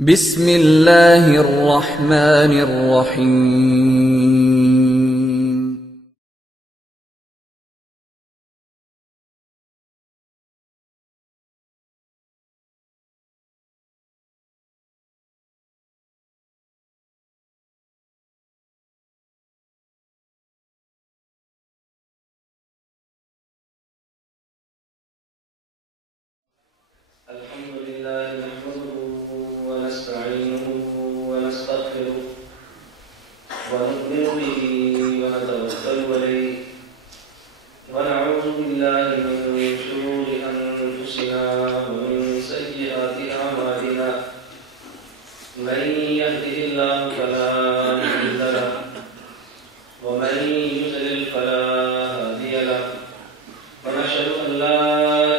بسم اللہ الرحمن الرحیم۔ الحمد لله نحمده ونستعينه ونستغفره ونؤمن به ونتوكل عليه ونعوذ بالله من شرور أنفسنا ومن سيئات أعمالنا من يهده الله فلا مضل له ومن يضلل فلا هادي له ونشهد أن لا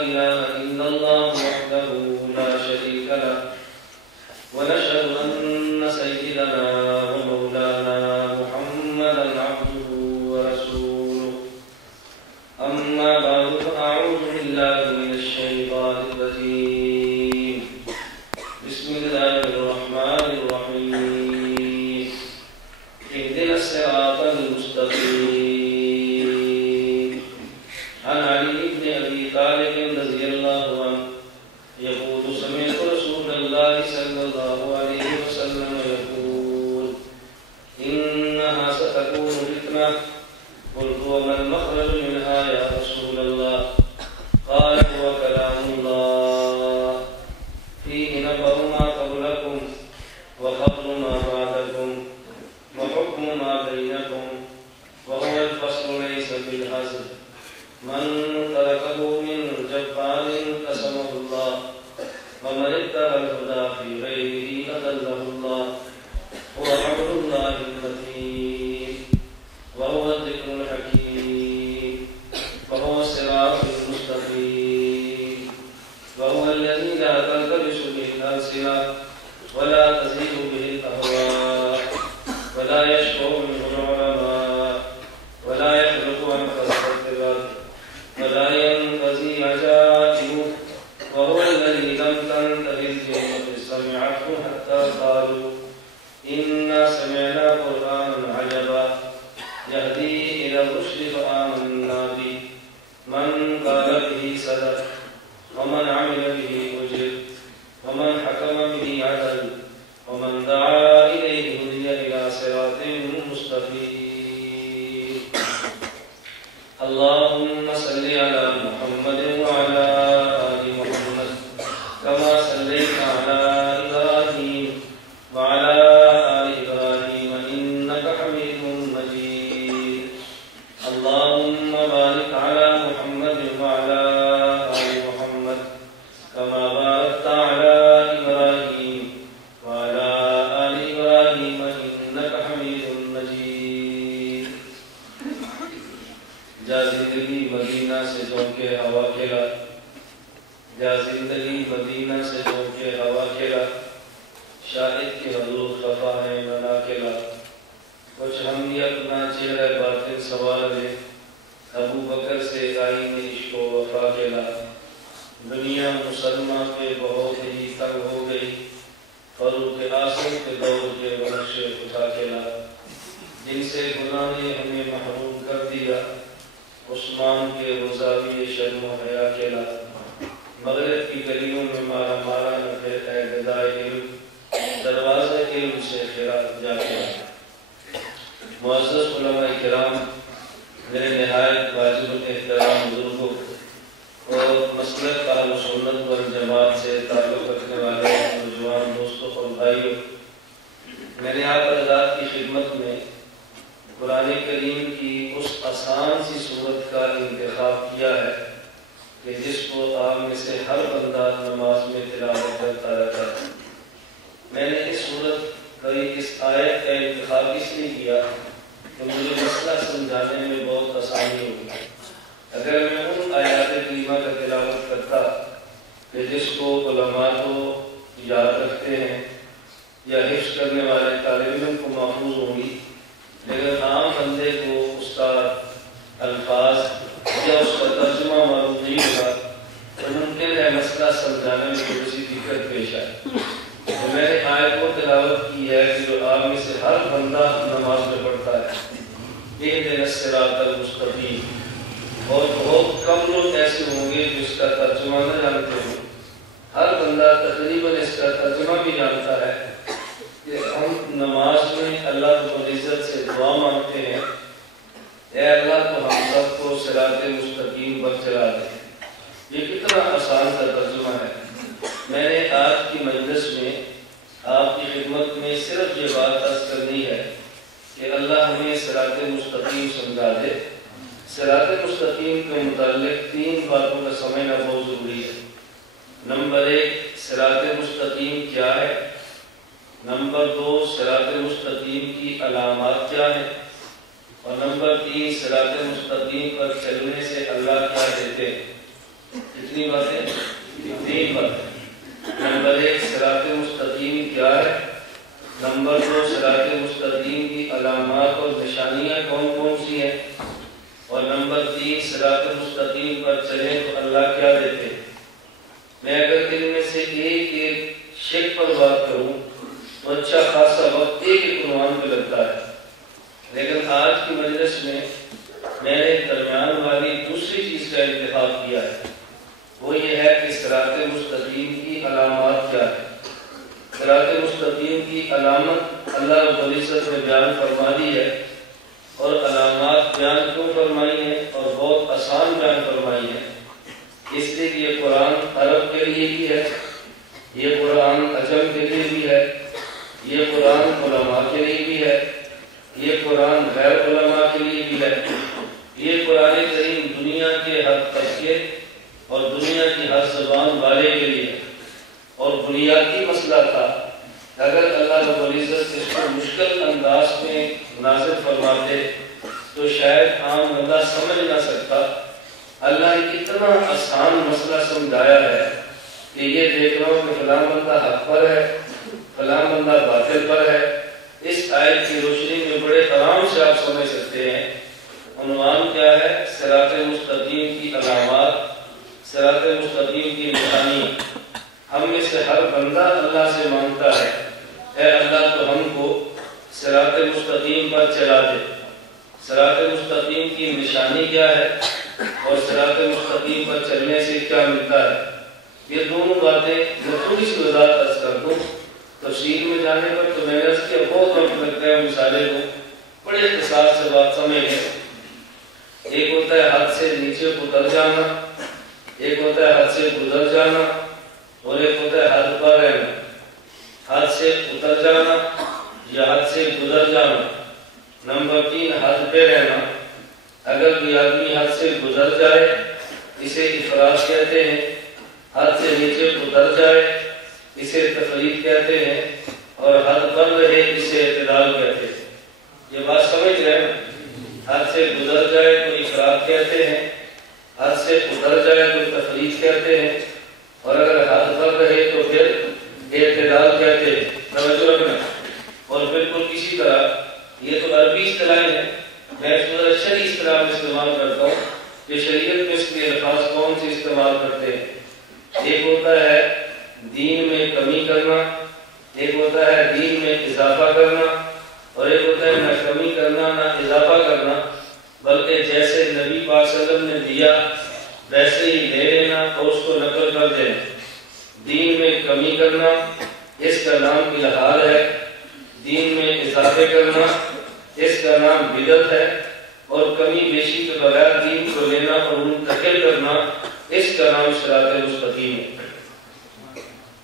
إله إلا الله وحده لا شريك له ونشهد أن سيدنا ومولانا محمدا عبده ورسوله أما بعد فأعوذ بالله من الشيطان الرجيم بسم الله الرحمن الرحيم اهدنا الصراط المستقيم عن علي بن أبي طالب رضي الله عنه يقول سمعت رسول الله صلى الله عليه وسلم يقول إنها ستكون فتنة قلت وما المخرج منها يا رسول الله قال هو كلام الله فيه نبأ ما قبلكم وخبر ما بعدكم وحكم ما بينكم وهو الفصل ليس بالحزن من تركه من جبار قسمه الله ومن اتبع الهدى في غيره أضله الله هو حبل الله المتين وهو الذكر الحكيم وهو الصراط المستقيم وهو الذي لا تلتبس به الألسنة ولا تزيد به الأهواء ولا يشفع منه العلماء ولا يخلق عن خلقة الأرض ولا ينقضي عجائبه وهو الذي لم تنته الجن سمعته حتى قالوا إنا سمعنا قرآنا عجبا يهدي إلى الرشد فآمنا به من قال به صدق ومن عمل به أجر ومن حكم به عدل ومن دعا إليه هدي إلى صراط مستقيم اللهم صل على محمد وعلى آل محمد كما صليت على إبراهيم وعلى آل إبراهيم إنك حميد مجيد اللهم بارك على محمد وعلى آل محمد كما باركت على إبراهيم وعلى آل إبراهيم إنك حميد مجيد جا زندگی مدینہ سے چونکے ہوا کھیلا جا زندگی مدینہ سے چونکے ہوا کھیلا شاہد کے حضور خفا ہے منا کھیلا کچھ ہم بھی اپنا چہرہ باطن سوال لے ابو بکر سے آئین عشق و وفا کھیلا دنیا مسلمہ پہ بہت ہی تنگ ہو گئی فاروق اعظم کے دور کے بخش خدا کھیلا جن سے گناہ نے ہمیں محروم کر دیا عثمان کے رضاوی شرم و حیا کھیلا مغرب کی گلیوں میں مارا مارا نہ پھر اے گدائے علم دروازہ علم سے خیرات جا کھیلا معزز علماء کرام میرے نہایت واجب احترام بزرگوں اور مسلک اہل سنت والجماعت سے تعلق رکھنے والے نوجوان دوستوں اور بھائیوں میں نے آپ حضرات کی خدمت میں قرآن کریم کی اس آسان سی صورت کا انتخاب کیا ہے کہ جس کو آپ میں سے ہر بندہ نماز میں تلاوت کرتا رہتا ہے میں نے اس صورت اس آیت کا انتخاب اس لیے کیا کہ مجھے مسئلہ سمجھانے میں بہت آسانی ہوگی اگر میں ان آیات کریمہ کا تلاوت کرتا کہ جس کو علماء تو یاد رکھتے ہیں یا حفظ کرنے والے طالب علم کو محفوظ ہوں گی لیکن عام بندے کو اس کا الفاظ یا اس کا ترجمہ معلوم نہیں ہوگا تو ممکن ہے مسئلہ سمجھانے میں کسی دقت پیش آئے تو میں نے تلاوت کی ہے کہ جو آپ میں سے ہر بندہ نماز میں پڑھتا ہے، اہدنا الصراط المستقیم، اور بہت کم لوگ ایسے ہوں گے جو اس کا ترجمہ نہ جانتے ہوں۔ ہر بندہ تقریباً اس کا ترجمہ بھی جانتا ہے کہ ہم نماز میں اللہ رب العزت سے دعا مانگتے ہیں، اے اللہ تو ہم سب کو صراط مستقیم پر چلا دے۔ یہ کتنا آسان کا ترجمہ ہے۔ میں نے آج کی مجلس میں آپ کی خدمت میں صرف یہ بات عرض کرنی ہے کہ اللہ ہمیں صراط مستقیم سمجھا دے۔ صراط مستقیم کے متعلق 3 باتوں کا سمجھنا بہت ضروری ہے۔ نمبر 1، صراط مستقیم کیا ہے؟ نمبر 2، صراط مستقیم کی علامات کیا ہیں؟ اور نمبر 3، صراط مستقیم پر چلنے سے اللہ کیا دیتے ہیں؟ کتنی باتیں؟ 3 باتیں۔ نمبر 1، صراط مستقیم کیا ہے؟ نمبر 2، صراط مستقیم کی علامات اور نشانیاں کون کون سی ہیں؟ اور نمبر 3، صراط مستقیم پر چلیں تو اللہ کیا دیتے ہیں؟ میں اگر ان میں سے ایک شک پر بات کروں تو اچھا خاصا وقت ایک عنوان پہ لگتا ہے، لیکن آج کی مجلس میں نے درمیان والی دوسری چیز کا انتخاب کیا ہے، وہ یہ ہے کہ صراط مستقیم کی علامات کیا ہے۔ صراط مستقیم کی علامت اللہ رب العزت نے بیان فرما دی ہے، اور علامات بیان کیوں فرمائی ہیں اور بہت آسان بیان فرمائی ہیں؟ اس لیے کہ یہ قرآن عرب کے لیے بھی ہے، یہ قرآن عجم کے لیے بھی ہے، یہ قرآن علماء کے لیے بھی ہے، یہ قرآن غیر علماء کے لیے بھی ہے۔ یہ قرآن کریم دنیا کے ہر طبقے اور دنیا کی ہر زبان والے کے لیے ہے۔ اور بنیادی مسئلہ تھا، اگر اللہ رب العزت اس کو مشکل انداز میں نازل فرماتے تو شاید عام بندہ سمجھ نہ سکتا۔ اللہ نے اتنا آسان مسئلہ سمجھایا ہے کہ یہ دیکھ رہا ہوں کہ فلاں بندہ حق پر ہے، فلاں بندہ باطل پر ہے، اس آیت کی روشنی میں بڑے آرام سے آپ سمجھ سکتے ہیں۔ عنوان کیا ہے؟ صراط مستقیم کی علامات، صراط مستقیم کی نشانی۔ ہم میں سے ہر بندہ اللہ سے مانگتا ہے، اے اللہ تو ہم کو صراط مستقیم پر چلا دے۔ صراط مستقیم کی نشانی کیا ہے اور صراط مستقیم پر چلنے سے کیا ملتا ہے؟ یہ دونوں باتیں میں تھوڑی سی وضاحت عرض کر دوں۔ تفصیل میں جانے پر تو میں نے عرض کیا بہت وقت لگتا ہے مثالیں کو بڑے اختصار سے بات سمجھیں۔ ایک ہوتا ہے حد سے نیچے اتر جانا، ایک ہوتا ہے حد سے گزر جانا، اور ایک ہوتا ہے حد پر رہنا۔ حد سے اتر جانا یا حد سے گزر جانا۔ نمبر 3، حد پہ رہنا۔ اگر کوئی آدمی حد سے گزر جائے اسے افراط کہتے ہیں، حد سے نیچے اتر جائے اسے تفریط کہتے ہیں، اور حد پر رہے اسے اعتدال کہتے ہیں۔ یہ بات سمجھ رہے ہیں؟ حد سے گزر جائے تو افراط کہتے ہیں، حد سے اتر جائے تو تفریط کہتے ہیں، اور اگر حد پر رہے تو پھر اعتدال کہتے ہیں۔ توجہ رکھنا۔ اور بالکل اسی طرح یہ تو عربی اصطلاحیں ہیں، میں اس کو شرعی اصطلاح میں استعمال کرتا ہوں کہ شریعت میں اس کے الفاظ کون سے استعمال کرتے ہیں۔ ایک ہوتا ہے دین میں کمی کرنا، ایک ہوتا ہے دین میں اضافہ کرنا، اور ایک ہوتا ہے نہ کمی کرنا نہ اضافہ کرنا، بلکہ جیسے نبی پاک صلی اللہ علیہ وسلم نے دیا ویسے ہی لے لینا اور اس کو نقل کر دینا۔ دین میں کمی کرنا اس کا نام الحاد ہے، دین میں اضافے کرنا اس کا نام بدعت ہے، اور کمی بیشی کے بغیر دین کو لینا اور منتقل کرنا اس کا نام صراط مستقیم ہے۔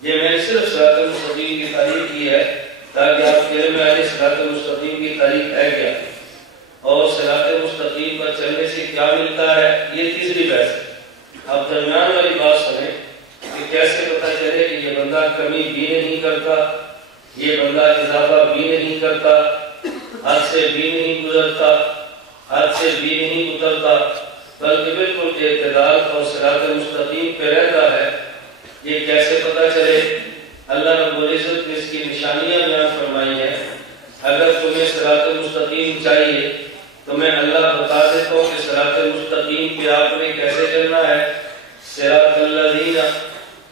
یہ میں نے صرف صراط مستقیم کی تعریف کی ہے تاکہ آپ کے علم میں آئے صراط مستقیم کی تعریف ہے کیا، اور صراط مستقیم پر چلنے سے کیا ملتا ہے، یہ تیسری بحث ہے۔ اب درمیان والی بات سنیں کہ کیسے پتہ چلے کہ یہ بندہ کمی بھی نہیں کرتا، یہ بندہ اضافہ بھی نہیں کرتا، حد سے بھی نہیں گزرتا، حد سے بھی نہیں اترتا، بلکہ بالکل اعتدال اور صراط مستقیم پہ رہتا ہے۔ یہ کیسے پتہ چلے؟ اللہ رب العزت نے اس کی نشانیاں بیان فرمائی ہیں۔ اگر تمہیں صراط مستقیم چاہیے تو میں اللہ بتا دیتا ہوں کہ صراط مستقیم پہ آپ نے کیسے چلنا ہے۔ صراط الذین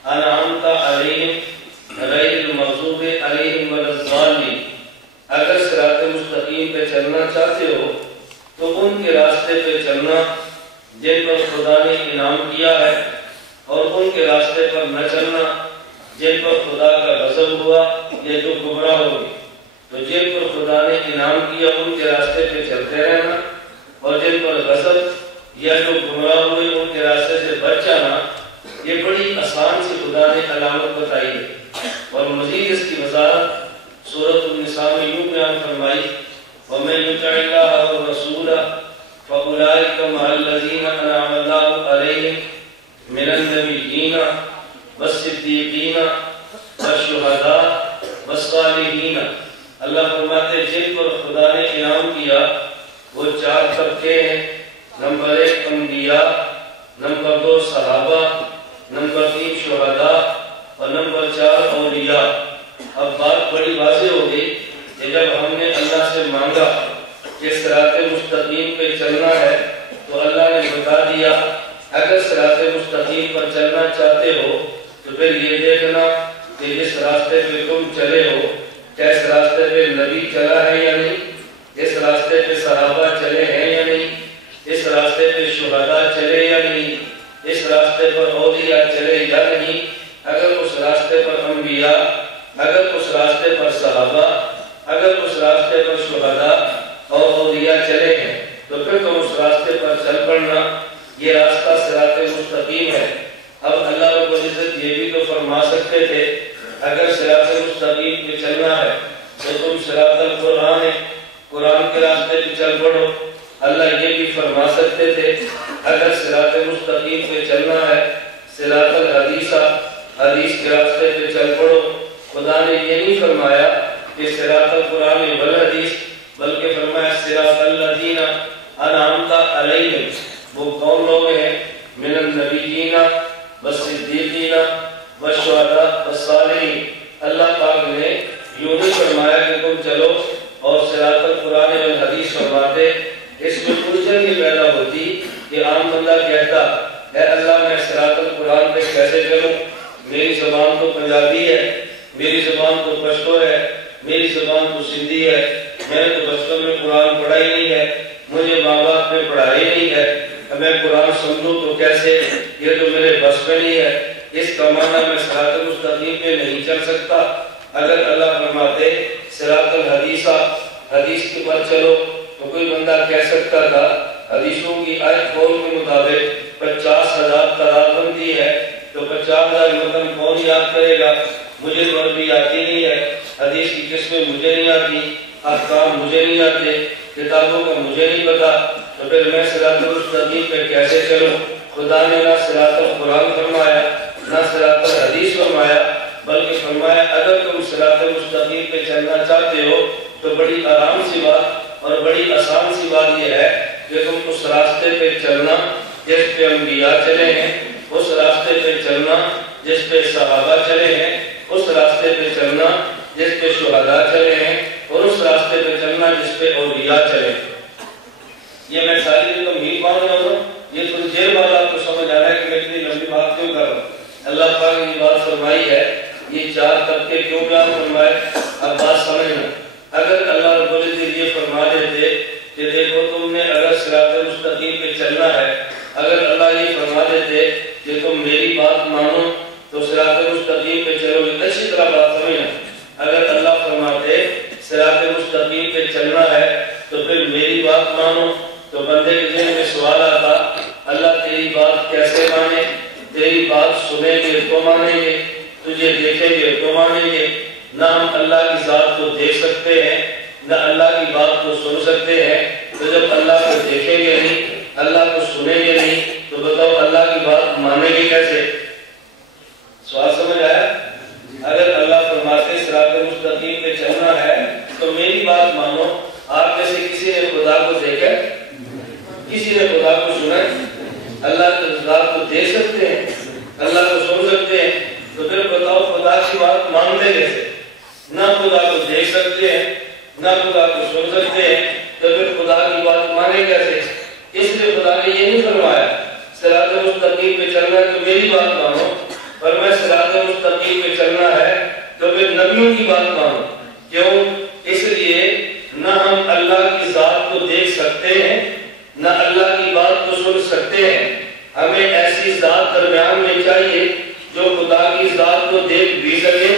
انعمت علیہم غیر المغضوب علیہم ولا چاہتے ہو تو ان کے راستے پہ چلنا جن پر خدا نے انعام کیا ہے، اور ان کے راستے پر نہ چلنا جن پر خدا کا غضب ہوا یا جو گمراہ ہوگی۔ تو جن پر خدا نے انعام کیا ان کے راستے پہ چلتے رہنا، اور جن پر غضب یا جو گمراہ ہوئے ان کے راستے سے بچ جانا، یہ بڑی آسان سی خدا نے علامت بتائی ہے۔ اور مزید اس کی وضاحت سورۃ النساء میں یوں بیان فرمائی، وَمَن يُطِعِ اللَّهَ وَرَسُولَهُ فَأُولَٰئِكَ مَعَ الَّذِينَ أَنْعَمَ اللَّهُ عَلَيْهِم مِّنَ النَّبِيِّينَ وَالصِّدِّيقِينَ وَالشُّهَدَاءِ وَالصَّالِحِينَ۔ اللہ فرماتے جن پر خدا نے انعام کیا وہ 4 طبقے ہیں۔ نمبر 1 انبیاء، نمبر 2 صحابہ، نمبر 3 شہداء، اور نمبر 4 اولیاء۔ اب بات بڑی واضح ہو گئی کہ جب ہم نے اللہ سے مانگا کہ صراط مستقیم پہ چلنا ہے تو اللہ نے بتا دیا اگر صراط مستقیم پر چلنا چاہتے ہو تو پھر یہ دیکھنا کہ جس راستے پہ تم چلے ہو کیا اس راستے پہ نبی چلا ہے یا نہیں، اس راستے پہ صحابہ چلے ہیں یا نہیں، اس راستے پہ شہداء چلے یا نہیں، اس راستے پر اولیاء چلے یا نہیں۔ اگر اس راستے پر انبیاء، اگر اس راستے پر صحابہ، اگر اس راستے پر شہداء اور اولیاء چلے ہیں تو پھر تم اس راستے پر چل پڑنا، یہ راستہ صراط مستقیم ہے۔ اب اللہ رب العزت یہ بھی تو فرما سکتے تھے اگر صراط مستقیم پہ چلنا ہے تو تم صراط القرآن ہے، قرآن کے راستے پہ چل پڑو۔ اللہ یہ بھی فرما سکتے تھے اگر صراط مستقیم پہ چلنا ہے صراط الحدیثہ، حدیث کے راستے پہ چل پڑو۔ خدا نے یہ نہیں فرمایا کہ صراط القرآن والحدیث، بلکہ فرمایا صراط الذین انعمت علیہم۔ وہ کون لوگ ہیں؟ من النبیین والصدیقین والشہداء والصالحین۔ اللہ پاک نے یوں نہیں فرمایا کہ تم چلو اور صراط القرآن والحدیث فرماتے، اس میں الجھن یہ پیدا ہوتی کہ عام بندہ کہتا اے اللہ میں صراط القرآن پہ کیسے چلوں، میری زبان تو پنجابی ہے، میری زبان تو پشتو ہے، میری زبان تو سندھی ہے، میں نے تو بچپن میں قرآن پڑھا ہی نہیں ہے، مجھے ماں باپ نے پڑھائی نہیں ہے، میں قرآن سمجھوں تو کیسے، یہ تو میرے بس میں نہیں ہے، اس کا معنی میں صراط مستقیم پہ نہیں چل سکتا۔ اگر اللہ فرماتے صراط الحدیثہ، حدیث کے پر چلو، تو کوئی بندہ کہہ سکتا تھا حدیثوں کی آیت قول کے مطابق 50,000 تعداد بندی ہے تو 50,000 متن کون یاد کرے گا، مجھے تو عربی آتی نہیں ہے، حدیث کی قسمیں مجھے نہیں آتی، احکام مجھے نہیں آتے، کتابوں کا مجھے نہیں پتا، تو پھر میں صراط المستقیم پہ کیسے چلوں؟ خدا نے نہ صراط القرآن فرمایا نہ صراط الحدیث فرمایا، بلکہ فرمایا اگر تم صراط المستقیم پہ چلنا چاہتے ہو تو بڑی آرام سی بات اور بڑی آسان سی بات یہ ہے کہ تم اس راستے پہ چلنا جس پہ انبیاء چلے ہیں، اس راستے پہ چلنا جس پہ صحابہ چلے ہیں، اس راستے پہ چلنا جس پہ شہداء چلے ہیں، اور اس راستے پہ چلنا جس پہ اولیاء چلے ہیں۔ یہ میں ساری جو تمہید مان رہا ہوں، یہ تھوڑی دیر بعد آپ کو سمجھ آ رہا ہے کہ میں اتنی لمبی بات کیوں کر رہا ہوں۔ اللہ پاک نے یہ بات فرمائی ہے، یہ 4 طبقے کیوں بیان فرمائے، اب بات سمجھنا۔ اگر اللہ رب العزت یہ فرما دیتے کہ دیکھو تم نے اگر صراط مستقیم پہ چلنا ہے، اگر اللہ یہ فرما دیتے کہ تم میری بات مانو تو صراط مستقیم پہ چلو گے، اچھی طرح بات سمجھنا۔ اگر اللہ فرماتے صراط مستقیم پہ چلنا ہے تو پھر میری بات مانو، تو بندے کے ذہن میں سوال آتا اللہ تیری بات کیسے مانے، تیری بات سنیں گے تو مانیں گے، تجھے دیکھیں گے تو مانیں گے۔ نہ ہم اللہ کی ذات کو دیکھ سکتے ہیں نہ اللہ کی بات کو سن سکتے ہیں، تو جب اللہ کو دیکھیں گے نہیں، اللہ کو سنیں گے نہیں، تو بتاؤ اللہ کی بات مانیں گے کیسے؟ سوال سمجھ آیا؟ اگر اللہ فرماتے صراط مستقیم پہ چلنا ہے تو میری بات مانو۔ آپ میں سے کسی نے خدا کو دیکھا، کسی نے خدا کو سنا؟ اللہ کی ذات کو دیکھ سکتے ہیں، اللہ کو سن سکتے ہیں، تو پھر بتاؤ خدا کی بات مانتے کیسے؟ نہ خدا کو دیکھ سکتے ہیں نہ خدا کو سن سکتے ہیں، تو پھر خدا کی بات مانے کیسے؟ اس لیے خدا نے یہ نہیں فرمایا صراط مستقیم پہ چلنا ہے تو میری بات مانو، فرمایا صراط مستقیم پہ چلنا ہے تو پھر نبیوں کی بات مانو۔ کیوں؟ اس لیے نہ ہم اللہ کی ذات سکتے ہیں. ہمیں ایسی ذات درمیان میں چاہیے جو خدا کی ذات کو دیکھ بھی سکے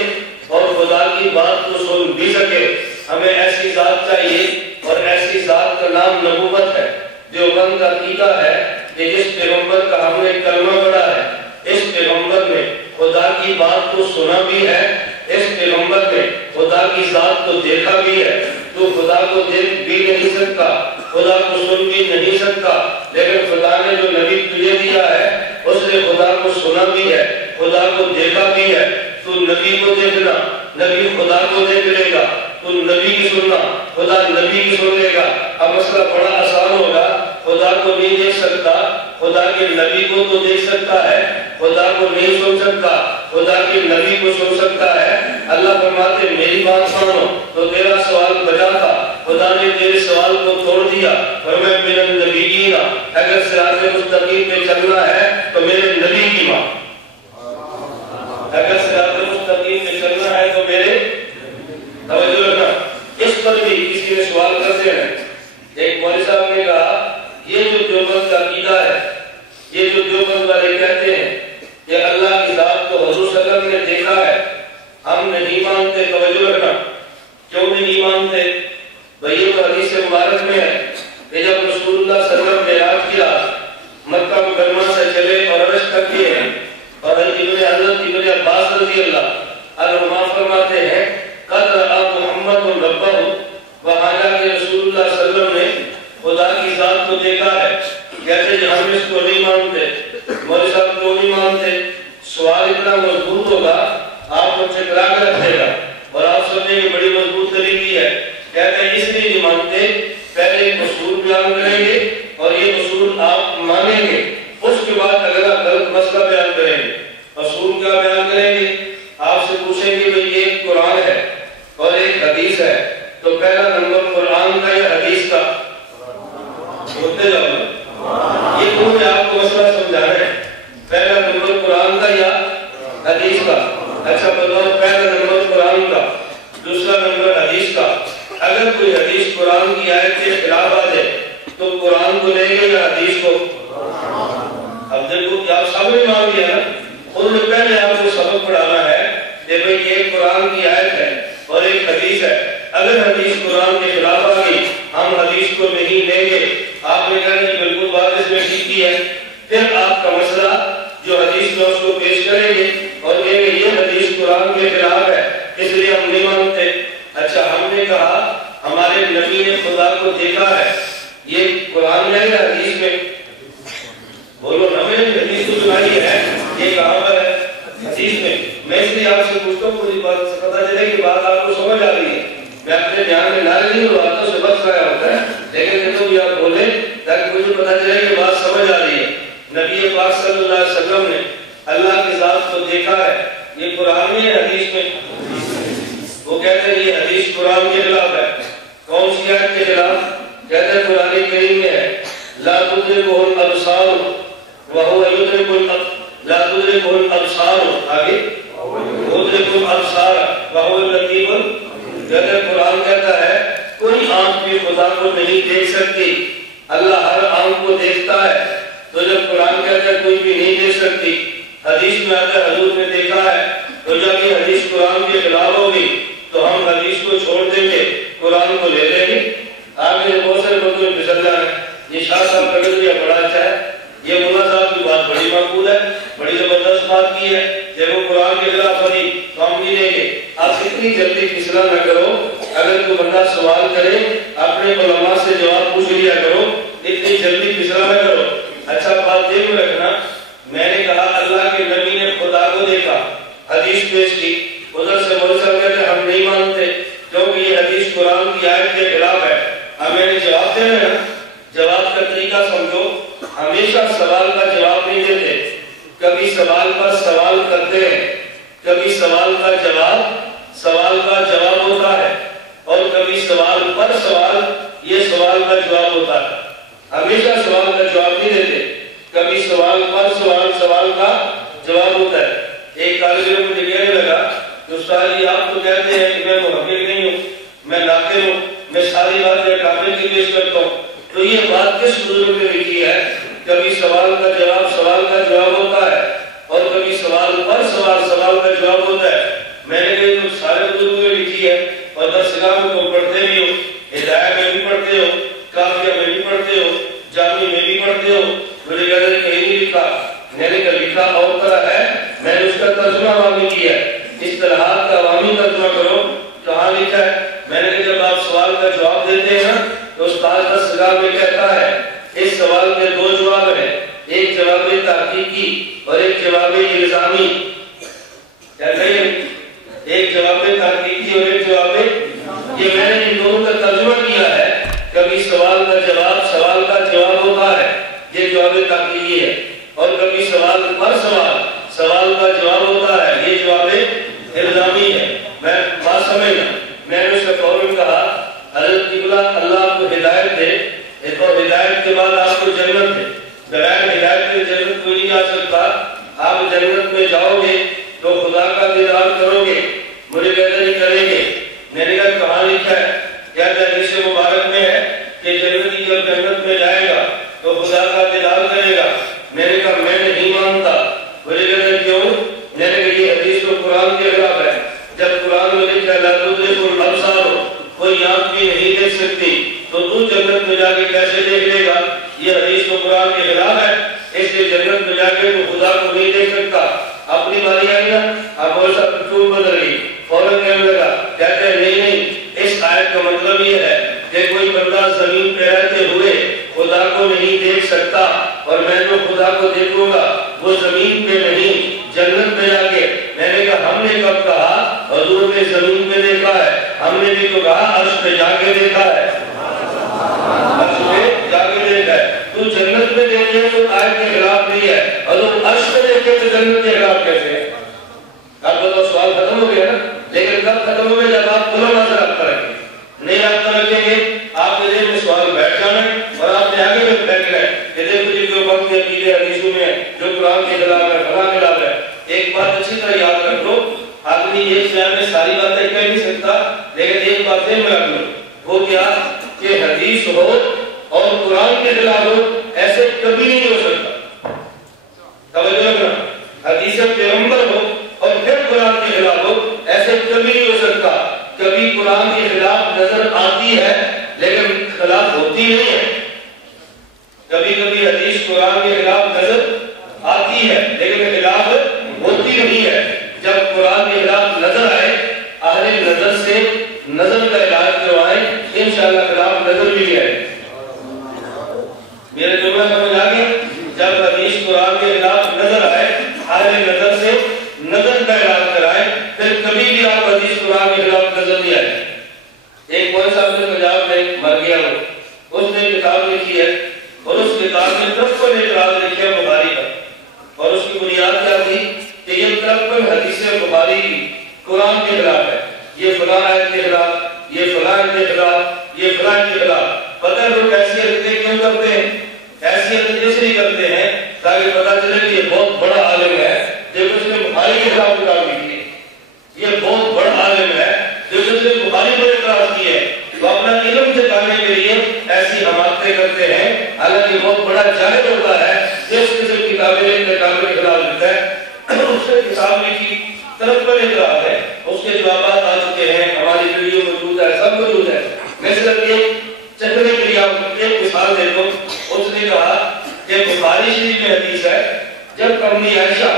اور خدا کی بات کو سن بھی سکے. ہمیں ایسی ذات چاہیے اور ایسی ذات کا نام نبوت ہے. دیوبند کا عقیدہ ہے کہ جس پیغمبر کا ہم نے کلمہ پڑھا ہے اس پیغمبر نے خدا کی بات کو سنا بھی ہے, اس پیغمبر نے خدا کی ذات کو دیکھا بھی ہے. تو خدا کو دیکھ بھی نہیں سکتا, خدا کو سن بھی نہیں سکتا, لیکن خدا نے جو نبی تجھے دیا ہے اس نے خدا کو سنا بھی ہے, خدا کو دیکھا بھی ہے. تو نبی کو دیکھنا, نبی خدا کو دیکھ لے گا. تو نبی کی سننا, خدا نبی کی سن لے گا. اب مسئلہ بڑا آسان ہوگا. خدا کو نہیں دیکھ سکتا, خدا کے نبی کو تو دیکھ سکتا ہے. خدا کو نہیں سن سکتا, خدا کے نبی کو سن سکتا ہے. اللہ فرماتے میری بات سنو تو تیرا سوال بجا تھا. خدا نے تیرے سوال کو توڑ دیا. فرمایا من النبیین, اگر صراط مستقیم پہ چلنا ہے تو میرے نبی کی ماں. اگر صراط مستقیم پہ چلنا ہے تو میرے, توجہ رکھنا. اس پر بھی کسی نے سوال کرتے ہیں. ایک مولوی صاحب نے کہا یہ جو دیوبند کا عقیدہ ہے, یہ جو دیوبند والے کہتے ہیں کہ اللہ کی ذات کو حضور صلی اللہ علیہ وسلم نے دیکھا ہے, ہم نہیں مانتے. توجہ رکھنا. کیوں نہیں مانتے؟ بھئی یہ حدیث مبارک میں ہے کہ جب رسول اللہ صلی اللہ علیہ وسلم نے معراج کیا, مکہ مکرمہ سے چلے اور عرش تک کیے ہیں, اور حضرت ابن عباس رضی اللہ عنہما فرماتے ہیں قد رأى محمد ربہ, وہاں جا کے رسول اللہ صلی اللہ علیہ وسلم نے خدا کی ذات کو دیکھا ہے. کہتے ہیں ہم اس کو نہیں مانتے. مولوی صاحب کیوں نہیں مانتے؟ سوال اتنا مضبوط ہوگا آپ کو چکرا کر رکھے گا اور آپ سمجھیں کہ بڑی مضبوط طریقی ہے. کہتے ہیں اس لیے نہیں مانتے, پہلے ایک اصول بیان کریں گے اور یہ اصول آپ مانیں گے, اس کے بعد اگلا غلط مسئلہ بیان کریں گے. اصول کیا بیان کریں گے؟ آپ سے پوچھیں گے بھئی یہ ایک قرآن ہے اور ایک حدیث ہے, تو پہلا نمبر قرآن کا یا حدیث کا؟ بولتے جاؤ. یہ کیوں میں آپ کو مسئلہ سمجھانا ہے. پہلا نمبر قرآن کا یا حدیث کا؟ اچھا بتاؤ, پہلا نمبر قرآن کا, دوسرا نمبر حدیث کا. اگر کوئی حدیث قرآن کی آیت کے خلاف آ جائے تو قرآن کو لیں گے یا حدیث کو؟ اب دیکھو کہ آپ سب نے مان لیا نا. خود نے پہلے آپ کو سبق پڑھانا ہے کہ بھئی ایک قرآن کی آیت ہے اور ایک حدیث ہے. اگر حدیث قرآن کے خلاف آ گئی ہم حدیث کو نہیں لیں گے. آپ نے کہا کہ بالکل بات اس میں ٹھیک ہی ہے. پھر آپ کا مسئلہ جو حدیث میں اس کو پیش کریں گے اور کہیں گے یہ حدیث قرآن کے خلاف ہے اس لیے ہم نہیں مانتے. اچھا ہم نے کہا ہمارے نبی نے خدا کو دیکھا ہے, یہ قرآن میں یا حدیث میں؟ بولو نا. میں نے حدیث تو سنائی ہے, یہ کہاں پر ہے؟ حدیث میں. میں اس لیے آپ سے پوچھتا ہوں پوری بات سے پتہ چلے کہ بات آپ کو سمجھ آ رہی ہے. میں اپنے دھیان میں نعرے نہیں باتوں سے بس رہا ہوتا ہے, لیکن تو یہ آپ بولیں تاکہ مجھے پتہ چلے کہ بات سمجھ آ رہی ہے. نبی پاک صلی اللہ علیہ وسلم نے اللہ کی ذات کو دیکھا ہے, یہ قرآن میں ہے حدیث میں؟ وہ کہتے ہیں یہ حدیث قرآن کے خلاف ہے. کون سی آیت کے خلاف؟ کہتے ہیں قرآن کریم میں ہے لا تدرکہ الابصار وہو یدرک لا تدرکہ الابصار, آگے یدرک الابصار وہو اللطیف. کہتے ہیں قرآن کہتا ہے کوئی آنکھ بھی خدا کو نہیں دیکھ سکتی, اللہ ہر آنکھ کو دیکھتا ہے. تو جب قرآن کہتا ہے کوئی بھی نہیں دیکھ سکتی, حدیث میں آتا ہے حضور نے دیکھا ہے, تو جب یہ حدیث قرآن کے خلاف ہوگی تو ہم حدیث کو چھوڑ دیں گے, قرآن کو لے لیں گے. آپ نے بہت سارے لوگوں نے پھسل جانا ہے. یہ شاہ صاحب کا نظریہ بڑا اچھا ہے, یہ مولا صاحب کی بات بڑی مقبول ہے, بڑی زبردست بات کی ہے. جب وہ قرآن کے خلاف ہوگی تو ہم نہیں لیں گے. آپ اتنی جلدی فیصلہ نہ کرو. اگر کوئی بندہ سوال کرے اپنے علماء سے جواب پوچھ لیا کرو, اتنی جلدی فیصلہ نہ کرو. اچھا بات یہ رکھنا, میں نے کہا اللہ کے نبی نے خدا کو دیکھا, حدیث پیش کی, ادھر سے مولوی صاحب کہتے ہیں ہم نہیں مانتے کیونکہ یہ حدیث قرآن کی آیت کے خلاف ہے. اب میں نے جواب دینا ہے, جواب کا طریقہ سمجھو. ہمیشہ سوال کا جواب نہیں دیتے, کبھی سوال پر سوال کرتے ہیں, کبھی سوال کا جواب ہوتا ہے اور کبھی سوال پر سوال یہ سوال کا جواب ہوتا ہے. ہمیشہ سوال کا جواب نہیں دیتے, کبھی سوال پر سوال کا جواب ہوتا ہے. ایک طالب علم مجھے کہنے لگا کہ استاد جی آپ تو کہتے ہیں کہ میں محقق نہیں ہوں, میں ناقد ہوں, میں ساری باتیں کامل کی پیش کرتا ہوں, تو یہ بات کس بزرگ نے لکھی ہے؟ کبھی سوال کا جواب ہوتا ہے اور کبھی سوال کا جواب ہوتا ہے۔ میں نے کہا تو سارے بزرگوں نے لکھی ہے اور درسگاہ میں تو پڑھتے بھی ہو، ہدایہ میں بھی پڑھتے ہو، کافیہ میں بھی پڑھتے ہو، جامع میں بھی پڑھتے ہو۔ مجھے کہتے ہیں کہیں نہیں لکھا، میں نے کہا لکھا اور طرح ہے، میں نے اس کا ترجمہ عوامی کیا ہے، اصطلاحات کا عوامی ترجمہ کرو، کہاں لکھا ہے؟ میں نے کہا جب آپ سوال کا جواب دیتے ہیں نا تو استاد درسگاہ میں کہتا ہے اس سوال کے دو جواب ہیں، ایک جواب تحقیقی اور ایک جواب الزامی۔ کیا کہیے؟ ایک جواب تحقیقی اور ایک جواب، یہ میں نے ان دونوں کا ترجمہ کیا ہے۔ کبھی سوال کا جواب ہوتا ہے، یہ جواب تحقیقی ہے، اور کبھی سوال کا جواب ہوتا ہے، یہ جواب الزامی ہے۔ میں بات سمجھنا، میں نے اس کا فوراً کہا حضرت قبلہ اللہ آپ کو ہدایت دے، ایک اور ہدایت کے بعد آپ کو جنت دے، بغیر ہدایت کے جنت کوئی نہیں جا سکتا۔ آپ جنت میں جاؤ گے تو خدا کا دیدار کرو گے، مجھے کہتے نہیں کریں گے۔ میں نے کہا کہاں لکھا ہے؟ کیا حدیث مبارک میں ہے کہ جنتی جب جنت میں جائے گا تو خدا کا دیدار کرے گا؟ میں نے کہا میں نہیں مانتا۔ مجھے کہتے کیوں؟ میں نے کہا یہ حدیث تو قرآن کے خلاف ہے۔ جب قرآن میں لکھا لا تدرک الابصار، کوئی آنکھ بھی نہیں دیکھ سکتی، تو تو جنت میں جا کے کیسے دیکھ لے گا؟ یہ حدیث تو قرآن کے خلاف ہے، اس لیے جنت میں جا کے تو خدا کو نہیں دیکھ سکتا۔ اپنی باری آئی نا، اب وہ سب چون بدل گئی، فوراً کہنے لگا، کہتے ہیں نہیں، اس آیت کا مطلب یہ ہے کہ کوئی بندہ زمین پہ رہتے ہوئے خدا کو نہیں دیکھ سکتا، اور میں جو خدا کو دیکھوں گا وہ زمین پہ نہیں جنت میں جا کے۔ میں نے کہا ہم نے کب کہا حضور نے زمین پہ دیکھا ہے؟ ہم نے بھی تو کہا عرش پہ جا کے دیکھا ہے، عرش پہ جا کے دیکھا ہے۔ تو جنت میں دیکھے تو آیت کے خلاف نہیں ہے، حضور عرش پہ دیکھے تو جنت کے خلاف کیسے ہے؟ اب تو سوال ختم ہو گیا نا، لیکن کب ختم ہو گیا؟ جب آپ کھلا نظر رابطہ رکھیں، نہیں رابطہ رکھیں گے آپ کے دل میں سوال بیٹھ جانا ہے اور آپ نے آگے میں بیٹھ گئے کہ دیکھو جی جو وقت کے عقیدے حدیثوں میں جو قرآن کے خلاف ہے فلاں کے خلاف ہے۔ ایک بات اچھی طرح یاد رکھ لو، آدمی ایک بیان میں ساری باتیں کہہ نہیں سکتا، لیکن ایک بات ذہن میں رکھ لو، وہ کیا کہ حدیث ہو اور قرآن کے خلاف ہو، ایسے کبھی نہیں ہو سکتا۔ توجہ رکھنا، حدیث پیغمبر ہو اور پھر قرآن کے خلاف ہو، ایسے کبھی نہیں ہو سکتا۔ کبھی قرآن کے خلاف نظر آتی ہے لیکن خلاف ہوتی نہیں ہے، کبھی کبھی حدیث قرآن کے خلاف نظر آتی ہے لیکن خلاف ہوتی نہیں ہے۔ جب قرآن کے خلاف نظر آئے، اہل نظر سے نظر کا علاج کروائیں، انشاءاللہ خلاف نظر بھی آئے۔ میرے جملہ سمجھ آ گیا؟ جب حدیث قرآن کے خلاف نظر آئے، اہل نظر سے نظر کا علاج کرائے، پھر کبھی بھی آپ حدیث قرآن کے خلاف نظر نہیں آئے۔ ایک کوئی صاحب نے پنجاب میں مر گیا ہو، اس نے کتاب لکھی ہے اور اس کتاب میں ترپن اعتراض لکھے بخاری کا، اور اس کی بنیاد کیا تھی کہ یہ ترپن حدیث بخاری کی قرآن کے خلاف ہے، یہ فلاں آیت کے خلاف، یہ فلاں آیت کے خلاف، یہ فلاں آیت کے خلاف۔ پتہ لوگ ایسی حرکتیں کیوں کرتے ہیں؟ ایسی حرکتیں اس لیے کرتے ہیں تاکہ پتہ چلے کہ یہ بہت بڑا عالم ہے جو اس نے بخاری کے خلاف کتاب لکھی ہے، یہ بہت بڑا عالم ہے جو اس نے بخاری پر اعتراض کی ہے۔ تو اپنا علم جتانے کے لیے ایسی حماقتیں کرتے ہیں، حالانکہ بہت بڑا جاہل ہوتا ہے جس قسم کتابیں کتابوں کے خلاف لکھتا ہے۔ اس نے کتاب لکھی، طرف پر اعتراض ہے، اس کے جوابات آ چکے ہیں، ہماری ویڈیو موجود ہے، سب موجود ہے۔ میں صرف یہ چکنے کے لیے آپ کو ایک مثال دے دوں۔ اس نے کہا کہ بخاری شریف میں حدیث ہے جب امی عائشہ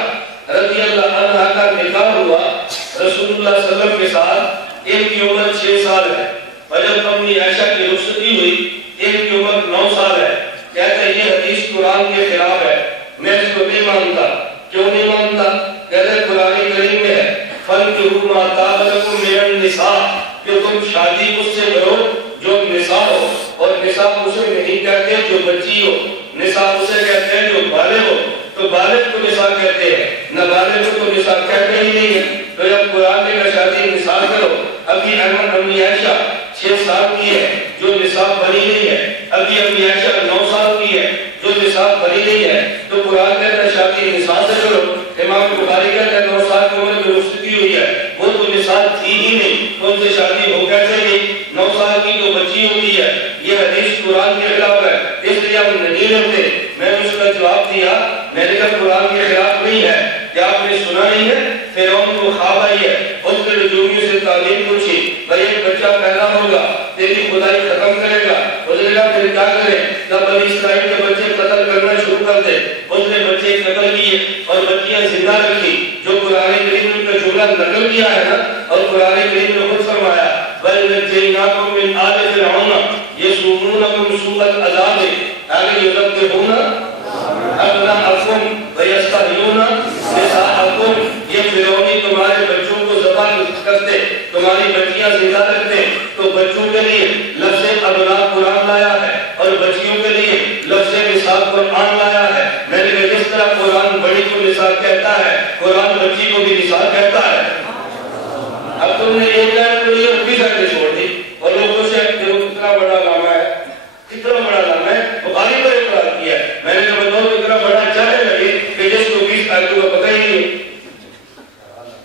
رضی اللہ عنہا کا نکاح ہوا رسول اللہ صلی اللہ علیہ وسلم کے ساتھ، ایک کی عمر 6 سال ہے، اور جب امی عائشہ کی رخصتی ہوئی ایک کی عمر 9 سال ہے۔ کہتا ہے یہ حدیث قرآن کے خلاف ہے، میں اس کو نہیں مانتا۔ کیوں نہیں مانتا؟ کہتا ہے قرآن کریم میں ہے فَانْكِحُوا مَا طَابَ لَكُم مِّنَ النِّسَاءِ، کہ تم شادی اس سے کرو جو نساء ہو، اور نساء اسے نہیں کہتے جو بچی ہو، نساء اسے کہتے ہیں جو بالغ ہو، تو بالغ کو نساء کہتے ہیں، نابالغ کو نساء کہتے ہی نہیں ہے۔ تو جب قرآن میں شادی نساء کرو، ابھی امی عائشہ 6 سال کی ہے جو نساء بنی نہیں ہے، ابھی امی عائشہ 9 سال کی ہے جو نساء بنی نہیں ہے، تو قرآن کہتا ہے شادی نساء سے کرو۔ امام بخاری کہتا ہے 9 سال کی عمر میں رخصتی ہوئی ہے، وہ تو نساء تھی ہی نہیں، تو ان سے شادی ہو کیسے گئی؟ 9 سال کی تو بچی ہوتی ہے۔ یہ حدیث قرآن کے خلاف ہے، جواب دیا، میں نے کہا قرآن کے خلاف نہیں ہے، کیا آپ نے سنا نہیں ہے؟ فرعون کو خواب آئی ہے، اس نے نجومیوں سے تعلیم پوچھی، بھائی ایک بچہ پیدا ہوگا تیری خدائی ختم کرے گا، اس نے کہا پھر کیا کرے؟ جب بنی اسرائیل کے بچے قتل کرنا شروع کر دے، اس نے بچے قتل کیے اور بچیاں زندہ رکھی، جو قرآن کریم نے ان کا جملہ نقل کیا ہے نا، اور قرآن کریم نے خود فرمایا بل نجیناکم من آل فرعون یسومونکم سوء العذاب آگے یذبحون ابناءکم ویستحیون نساءکم، یہ فرعونی تمہارے بچوں کو ذبح کرتے، تمہاری بچیاں زندہ رکھتے، تو بچوں کے لیے لفظ ابناء قرآن لایا ہے اور بچیوں کے لیے لفظ نساء قرآن لایا ہے۔ میں نے کہا جس طرح قرآن بڑی کو نساء کہتا ہے، قرآن بچی کو بھی نساء کہتا ہے۔ اب تم نے ایک آیت پڑھی اور بھی آیتیں چھوڑ دی اور لوگوں سے دیکھو کتنا بڑا علامہ ہے، کتنا بڑا علامہ ہے، بخاری پر اقرار کیا ہے۔ میں نے کہا بتاؤ اتنا بڑا چاہے لگے کہ جس کو 20 آیتوں کا پتہ ہی نہیں ہے۔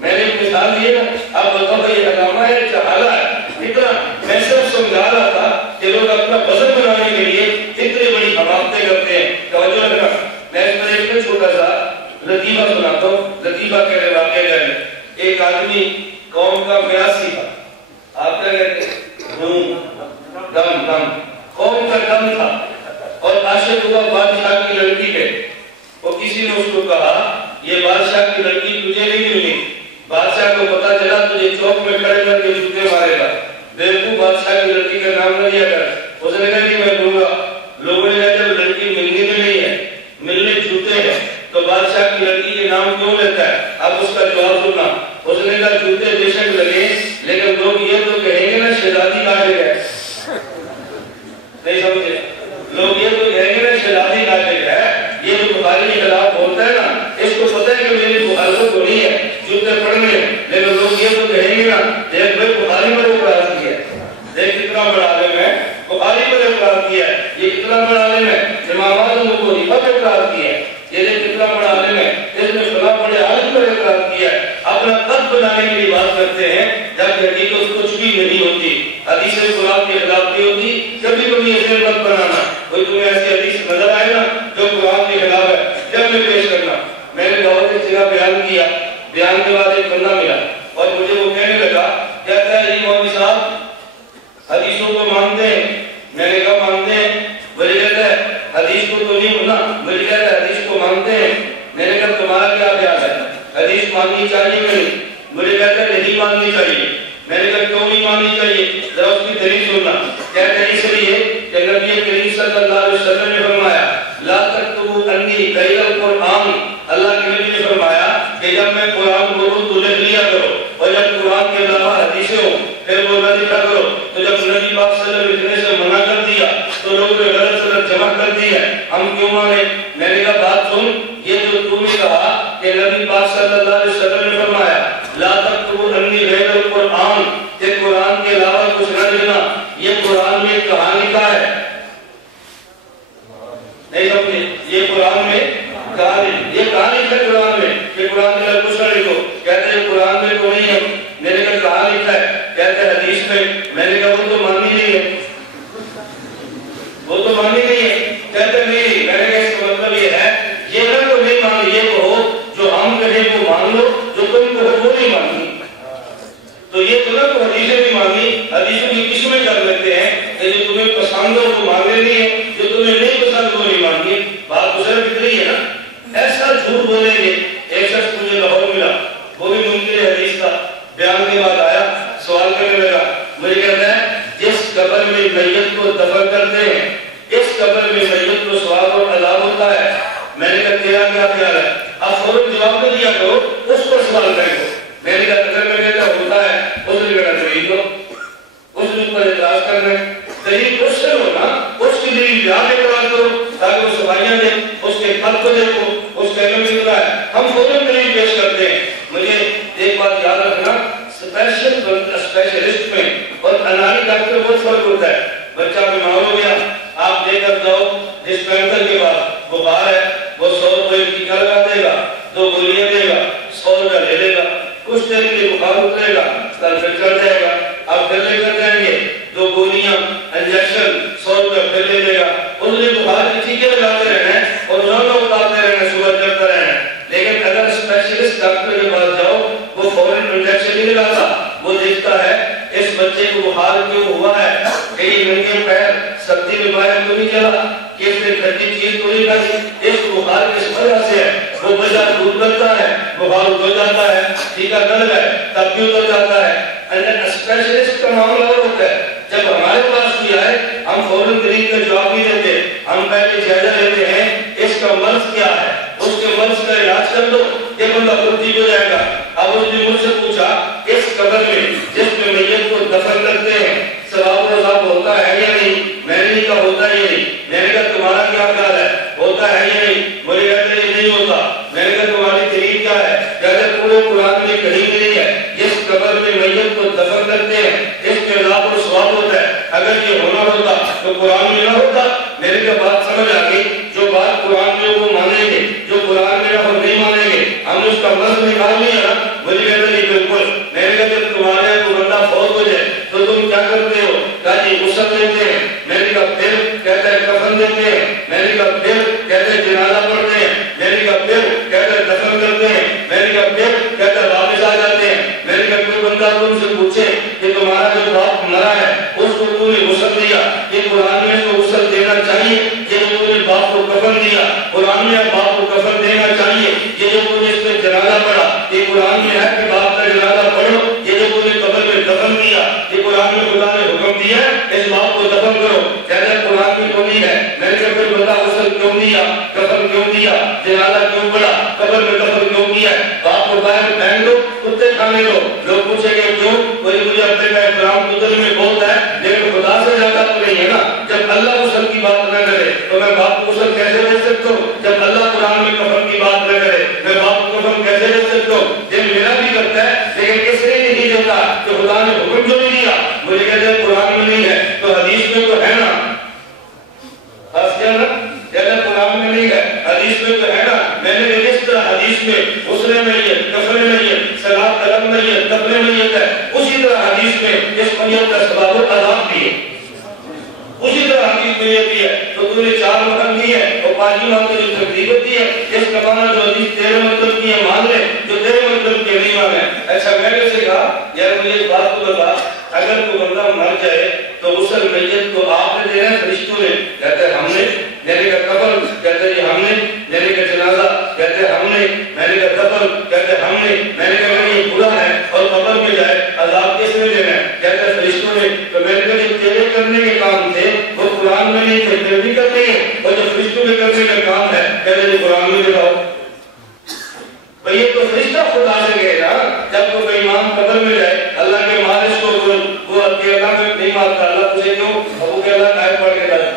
میں نے ایک مثال دی نا، آپ بتاؤ یہ علامہ ہے جہالہ ہے، اتنا میں صرف سمجھا رہا تھا کہ لوگ اپنا وزن بنانے کے لیے اتنی بڑی حماقتیں کرتے ہیں۔ توجہ رکھنا، میں اس پر ایک چھوٹا سا لطیفہ سناتا ہوں، لطیفہ کہنے واقعہ جائے۔ ایک آدمی قوم کا میاسی تھا، آپ کیا کہتے ہیں؟ دم قوم کا دم تھا، اور عاشق ہوا بادشاہ کی لڑکی پہ۔ وہ کسی نے اس کو کہا یہ بادشاہ کی لڑکی تجھے نہیں ملنی، بادشاہ کو پتا چلا تجھے چوک میں کھڑے کر کے جوتے مارے گا، بیوقوف بادشاہ کی لڑکی کا نام نہ لیا کر۔ اس نے کہا کہ میں دوں گا۔ لوگوں نے کہا جب لڑکی ملنی تو نہیں ہے، ملنے جوتے ہیں، تو بادشاہ کی لڑکی کے نام کیوں لیتا ہے؟ اب اس کا جواب سننا۔ اس نے کہا جوتے بے شک لگے لیکن لوگ یہ تو کہیں گے نا شہزادی کاٹے گئے، نہیں سمجھے؟ لوگ یہ تو کہیں گے نا شہزادی کاٹے گئے، یہ جو بخاری کے خلاف بولتا ہے نا، اس کو پتہ ہے کہ میری مخالفت تو نہیں ہے جوتے پڑھنے، لیکن لوگ یہ تو کہیں گے نا دیکھ بھائی بخاری پر اقرار کیا ہے، دیکھ کتنا بڑا عالم ہے، بخاری پر اقرار کیا ہے، یہ کتنا بڑا عالم ہے، امام اعظم ابو حنیفہ پر اقرار کیا ہے، یہ دیکھ کتنا بڑا عالم ہے، اس نے فلاں بڑے عالم پر اقرار کیا ہے۔ اپنا قد بنانے کی بات کرتے ہیں جبکہ حقیقت کچھ بھی نہیں ہوتی، حدیث قرآن کے خلاف نہیں ہوتی۔ کبھی کبھی ایسے مت بنانا، کوئی تمہیں ایسی حدیث نظر آئے نا جو قرآن کے خلاف ہے جب میں پیش کرنا۔ میں نے دعوت ایک جگہ بیان کیا، بیان کے بعد ایک بندہ ملا اور مجھے وہ کہنے لگا، کہتا ہے یہ مولوی صاحب حدیثوں کو مانتے ہیں؟ میں نے کہا مانتے ہیں۔ مجھے کہتا ہے حدیث کو تو نہیں ماننا، مجھے کہتا ہے حدیث کو مانتے ہیں۔ میں نے کہا تمہارا کیا خیال ہے، حدیث ماننی چاہیے کہ نہیں؟ مجھے کہتا ہے نہیں ماننی چاہیے۔ میں نے کہا کیوں نہیں ماننی چاہیے، ذرا اس کی دلیل سننا۔ کہتے ہیں اس لیے کہ نبی کریم صلی اللہ علیہ وسلم نے فرمایا لا تکتبوا انی غیر القرآن، اللہ کے نبی نے فرمایا کہ جب میں قرآن بولوں تو لکھ لیا کرو، اور جب قرآن کے علاوہ حدیثیں ہوں پھر وہ نہ لکھا کرو۔ تو جب نبی پاک صلی اللہ علیہ وسلم لکھنے سے منع کر دیا تو لوگوں نے غلط غلط جمع کر دی ہے، ہم کیوں مانے؟ میں نے کہا بات سن، یہ جو تم نے کہا کہ نبی پاک صلی اللہ علیہ وسلم نے فرمایا لا تکتبوا انی غیر القرآن، کہ قرآن کے علاوہ کچھ نہ لکھنا، یہ قرآن میں کہانی کا ہے، نہیں سمجھے؟ یہ قرآن میں کہانی، یہ کہانی ہے قرآن میں کہ قرآن کے علاوہ کچھ نہ لکھو۔ کہتے ہیں قرآن میں تو نہیں ہے، میں نے کہا کہاں لکھا ہے؟ کہتے ہیں حدیث میں۔ میں نے کہا وہ تو مانی نہیں ہے، وہ تو مانی نہیں ہے۔ کہتے نہیں، میں نے کہا اس کا مطلب یہ ہے یہ نہ تو نہیں مان، یہ کہو جو ہم کہیں وہ مان لو، جو تم کہو وہ نہیں ماننی۔ تو یہ تو نہ تو حدیثیں بھی ماننی، حدیثوں کی قسمیں کر لیتے ہیں کہ جو تمہیں پسند ہو وہ مان لینی ہے، جو تمہیں نہیں پسند وہ نہیں ماننی۔ بات تو صرف اتنی ہے نا، ایسا جھوٹ بولیں گے۔ ایک شخص مجھے لاہور ملا، وہ بھی منکر حدیث تھا، بیان کے بعد آیا، سوال کرنے لگا، مجھے کہتا ہے جس قبر میں میت کو دفن کرتے ہیں اس قبر میں میت کو ثواب اور عذاب ہوتا ہے۔ میں نے کہا تیرا کیا خیال ہے؟ آپ فوراً جواب نہ دیا کرو، اس پر سوال کریں گے۔ میں نے کہا اگر میں کہتا ہوتا ہے اس نے کہا دلیل دو، اس نے پر اعتراض کرنا ہے، دلیل اس سے ہونا، اس کی دلیل بیان اعتراض کرو تاکہ وہ صفائیاں دیں، اس کے قلب کو دیکھو، اس کا علم ملتا ہے، ہم فوراً دلیل پیش کرتے ہیں۔ مجھے ایک بات یاد رکھنا، اسپیشلسٹ میں اور انانی ڈاکٹر میں بہت فرق ہوتا ہے۔ بچہ بیمار ہو گیا، آپ لے کر جاؤ ڈسپینسر کے بعد، بخار ہے، وہ 100 روپے کی ٹیکا لگا دے گا، 2 گولیاں دے گا، 100 روپے لے لے گا، کچھ دیر کے لیے بخار اترے گا، کل پھر چڑھ جائے گا، آپ پھر لے کر جائیں گے، 2 گولیاں انجیکشن 100 روپے پھر لے لے گا۔ اس نے بخار کے ٹیکے لگاتے رہنا ہے اور روزانہ بچے کو بخار کیوں ہوا ہے، کہیں ننگے پیر سردی میں باہر کیوں نہیں چلا، کہ اس نے کھٹی چیز تو نہیں کھائی، اس کو بخار کس وجہ سے ہے، وہ بچہ دودھ کرتا ہے، بخار اتر جاتا ہے، ٹیکا گل ہے تب بھی اتر جاتا ہے۔ اسپیشلسٹ کا معاملہ اور ہوتا ہے، جب ہمارے پاس بھی آئے ہم فوراً طریق کا جواب نہیں دیتے، ہم پہلے جائزہ لیتے ہیں اس کا مرض کیا ہے، اس کے مرض کا علاج کر دو، یہ بندہ خود ٹھیک ہو جائے گا۔ اب اس نے مجھ سے پوچھا اس قبر میں جس میں میت کو دفن کرتے ہیں ثواب و عذاب ہوتا ہے یا نہیں، میں نے نہیں کہا ہوتا ہے یا نہیں، میں نے کہا تمہارا کیا خیال ہے ہوتا ہے یا نہیں، مجھے کہتے ہیں نہیں ہوتا، میں نے کہا تمہاری دلیل کیا ہے، کہتے پورے قرآن میں کہیں نہیں ہے جس قبر میں میت کو دفن کرتے ہیں اس کے عذاب و ثواب ہوتا ہے، اگر یہ ہونا ہوتا تو قرآن میں نہ ہوتا۔ میرے کو بات سمجھ آ گئی، جو بات قرآن میں وہ مانیں گے، جو قرآن میں ہم نہیں مانیں گے، ہم اس کا مرض نکال لیا نا، مجھے کہتے نہیں بالکل، میں نے کہا جب تمہارے کو بندہ فوت ہو جائے تو تم کیا کرتے ہو، کہا جی غسل دیتے ہیں، میں نے کہا پھر کہتا ہے کفن دیتے ہیں، میں نے کہا پھر کہتے ہیں جنازہ پڑھتے ہیں، میں نے کہا پھر کہتے ہیں دفن کرتے ہیں، میں نے کہا پھر کہتے ہیں واپس آ جاتے ہیں، میں نے کہا کوئی بندہ تم سے پوچھے کہ تمہارا جو باپ مرا ہے اس کو تم نے غسل دیا، یہ قرآن میں اس کو غسل دینا چاہیے، یہ جو تم نے باپ کو کفن دیا قرآن میں باپ کو کفن دینا چاہیے، یہ جو تم نے اس میں جنازہ پڑھا یہ قرآن میں ہے کہ باپ کا جنازہ پڑھو، یہ جو تم نے قبر میں دفن دیا یہ قرآن میں خدا نے حکم دیا اس باپ کو دفن کرو، کہتے ہیں قرآن میں تو نہیں ہے، میں نے کہا پھر بتا غسل کیوں دیا، کفن کیوں دیا، جنازہ کیوں پڑھا، قبر میں دفن کیوں کیا ہے، باپ کو باہر پھینک دو کتے کھانے دو، لوگ پوچھیں گے کیوں، کوئی مجھے اپنے کا احترام تو دل میں بہت ہے لیکن خدا سے زیادہ تو نہیں ہے نا، جب اللہ غسل کی بات نہ کرے تو میں باپ کو غسل کیسے دے سکتا ہوں، جب اللہ قرآن میں کفن کی بات نہ کرے میں باپ کو کفن کیسے دے سکتا ہوں، یہ میرا بھی کرتا ہے لیکن اس لیے نہیں دیتا کہ خدا نے حکم جو نہیں دیا، مجھے کہتے ہیں قرآن میں نہیں ہے تو حدیث میں تو ہے نا، کہتے ہیں قرآن میں نہیں ہے حدیث میں تو ہے نا، میں نے اس طرح حدیث میں غسل میت، کفن میت، صلاۃ طلب میت، دفن میت ہے، اسی طرح حدیث میں اس میت کا ثواب و عذاب بھی ہے، اسی طرح حدیث میں یہ بھی ہے تو تو نے 4 مرحم دی ہے اور 5 مرحم کی جو تکلیف ہوتی ہے اس کا معنی جو حدیث 13 مطلب کی ہے مان لے، جو 13 مطلب کے نہیں مانے۔ اچھا میں نے سے کہا یار مجھے اس بات کو بتا، اگر کوئی بندہ مر جائے تو غسل میت کو آپ نے دینا ہے فرشتوں نے، کہتے ہیں ہم نے، میں نے کہا قبر، کہتے ہیں ہم نے، میں نے کہا جنازہ، کہتے ہیں ہم نے، میں نے کہا دفن، کہتے ہیں ہم نے، میں نے کہا اگر یہ برا ہے اور قبر میں جائے عذاب کس نے دینا ہے، کہتے ہیں فرشتوں نے، تو میں نے کہا جو تیرے کرنے کے کام تھے وہ قرآن میں نہیں تھے، پھر بھی کرتے ہیں، اور جو فرشتوں کے کرنے کا کام ہے کہتے ہیں قرآن میں دکھاؤ، بھئی یہ تو فرشتہ خدا سے گئے نا، جب تو کوئی امام قبر میں جائے اللہ کے مالش کو وہ اللہ میں نہیں مارتا، اللہ تجھے کیوں، ابو کے اللہ قائم پڑھ کے لاتا،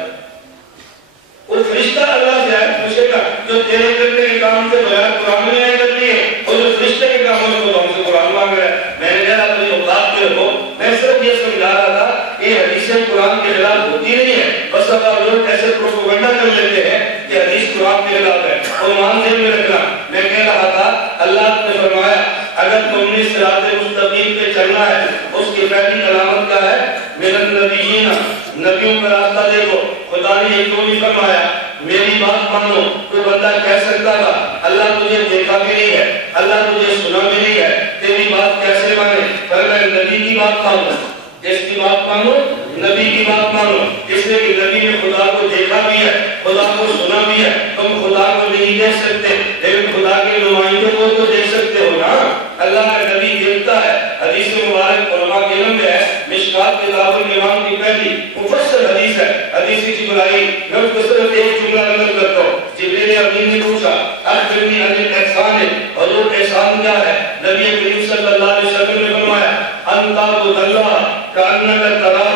وہ فرشتہ اللہ سے آئے پوچھے گا جو تیرے کرنے کے کام سے بغیر قرآن میں آئے کرتی ہے اور جو فرشتہ کے کاموں کو ہم سے قرآن مانگ رہا ہے، میں نے کہا اپنی اوقات پہ ہو، میں صرف یہ سمجھا رہا تھا کہ حدیثیں قرآن کے خلاف ہوتی نہیں ہے، بس اب لوگ ایسے پروپیگنڈا کر لیتے ہیں کہ حدیث قرآن کے خلاف ہے، اور مان ذہن میں رکھنا، میں کہہ رہا تھا اللہ نے فرمایا اگر تم نے صراط مستقیم پہ چلنا ہے اس کی پہلی علامت کیا ہے، من النبیین، نبیوں کا راستہ دیکھو، خدا نے یہ کیوں نہیں فرمایا میری بات مانو، تو بندہ کہہ سکتا تھا اللہ تجھے دیکھا بھی نہیں ہے، اللہ تجھے سنا بھی نہیں ہے، تیری بات کیسے مانے، پر میں نبی کی بات مانو، جس کی بات مانو نبی کی بات مانو، اس لیے کہ نبی نے خدا کو دیکھا بھی ہے، خدا کو سنا بھی ہے، تم خدا کو نہیں دیکھ سکتے لیکن خدا کے نمائندوں کو تو دیکھ سکتے ہو نا، اللہ کا نبی دیکھتا ہے، حدیث مبارک علماء کے علم میں ہے، مشکات کتاب الایمان کی پہلی مفصل حدیث ہے، حدیث کی جبرائی، میں اس کو صرف ایک جملہ نقل کرتا ہوں، جبریل امین نے پوچھا اخبرنی عن الاحسان، حضور احسان کیا ہے، نبی کریم صلی اللہ علیہ وسلم نے فرمایا ان تعبد اللہ کأنک تراہ،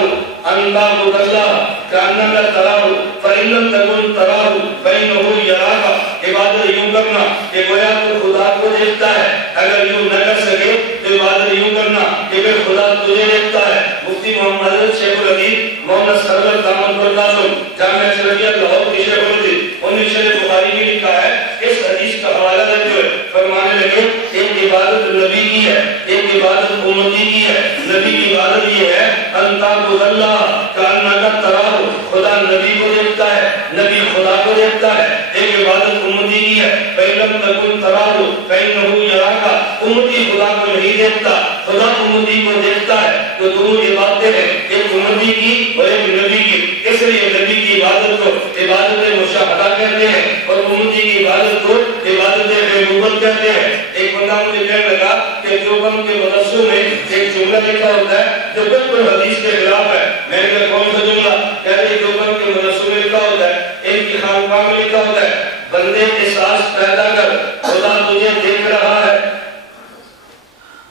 ان تعبد اللہ کأنک تراہ فإن لم تکن تراہ فإنہ یراک، عبادت یوں کرنا کہ گویا تو خدا کو دیکھتا ہے، اگر یوں نہ کر سکے تو عبادت یوں کرنا کہ پھر خدا تجھے دیکھتا ہے۔ مفتی محمد حضرت شیخ الحدیث مولانا سرور دامن فرقاسم جامعہ شرعیہ لاہور کے شیخ الحدیث انہوں نے شرح بخاری میں لکھا ہے، اس حدیث کا حوالہ دیتے ہوئے فرمانے لگے ایک عبادت نبی کی ہے، ایک عبادت امتی کی ہے، نبی کی عبادت یہ ہے ان تعبد اللہ کأنک تراہ، خدا خدا نبی کو دیکھتا ہے، نبی خدا کو دیکھتا ہے. ایک عبادت امتی کی ہے، فَإِلَّمْ تَكُنْ تَرَاهُ فَإِنَّهُ يَرَاكَ. امتی خدا کو نہیں دیکھتا، خدا امتی کو دیکھتا ہے. تو دونوں عبادتیں ہیں، ایک امتی کی اور ایک نبی کی. اس لیے نبی کی عبادت کو عبادت مشاہدہ کہتے ہیں اور امتی کی عبادت کو عبادت غیبوبت کہتے ہیں. ایک بندہ مجھے کہنے لگا کہ دیوبند کے مدرسوں میں ایک جملہ لکھا ہوتا ہے جو بالکل حدیث کے خلاف ہے. میں نے کہا کون سا جملہ؟ کہہ رہے دیوبند کے مدرسوں میں لکھا ہوتا ہے، ایک کی خانقاہ میں لکھا ہوتا ہے، بندے احساس پیدا کر خدا تجھے دیکھ رہا ہے.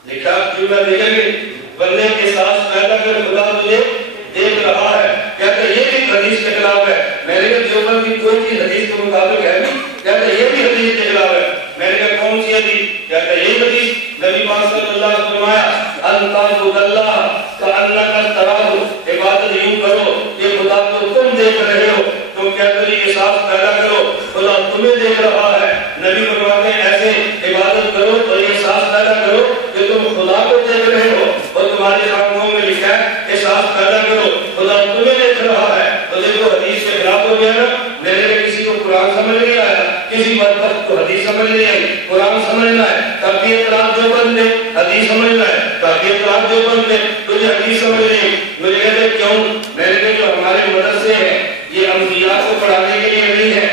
لکھا جملہ دیکھیں گے، بندے احساس پیدا کر خدا تجھے دیکھ رہا ہے. کہتے ہیں یہ بھی حدیث کے خلاف ہے. میں نے کہا دیوبند کی کوئی چیز حدیث کے مطابق ہے نہیں. کہتے ہیں یہ بھی حدیث کے خلاف ہے. میں نے کہا کون سی حدیث؟ کہتے ہیں یہ حدیث نبی پاک صلی اللہ علیہ وسلم فرمایا ان تعبد اللہ کأنک تراہ، عبادت یوں کرو کہ خدا کو تم دیکھ رہے ہو. تم کہتے ہیں احساس پیدا کرو خدا تمہیں دیکھ رہا ہے. نبی فرماتے ہیں ایسے عبادت کرو اور احساس پیدا کرو کہ تم خدا کو دیکھ رہے ہو. اور تمہاری آنکھوں میں لکھا ہے احساس پیدا کرو خدا تمہیں دیکھ رہا ہے. تو دیکھو حدیث کے خلاف ہو گیا نا. میرے کسی کو قرآن سمجھ نہیں آیا، کسی بدبخت کو حدیث سمجھ نہیں آئی. قرآن سمجھنا ہے تب بھی اعتراض جو بندے، حدیث سمجھنا ہے تب بھی اعتراض جو بندے. تجھے حدیث سمجھ نہیں. مجھے کہتے کیوں؟ میں نے کہا جو ہمارے مدرسے ہیں یہ انبیاء کو پڑھانے کے لیے نہیں ہے،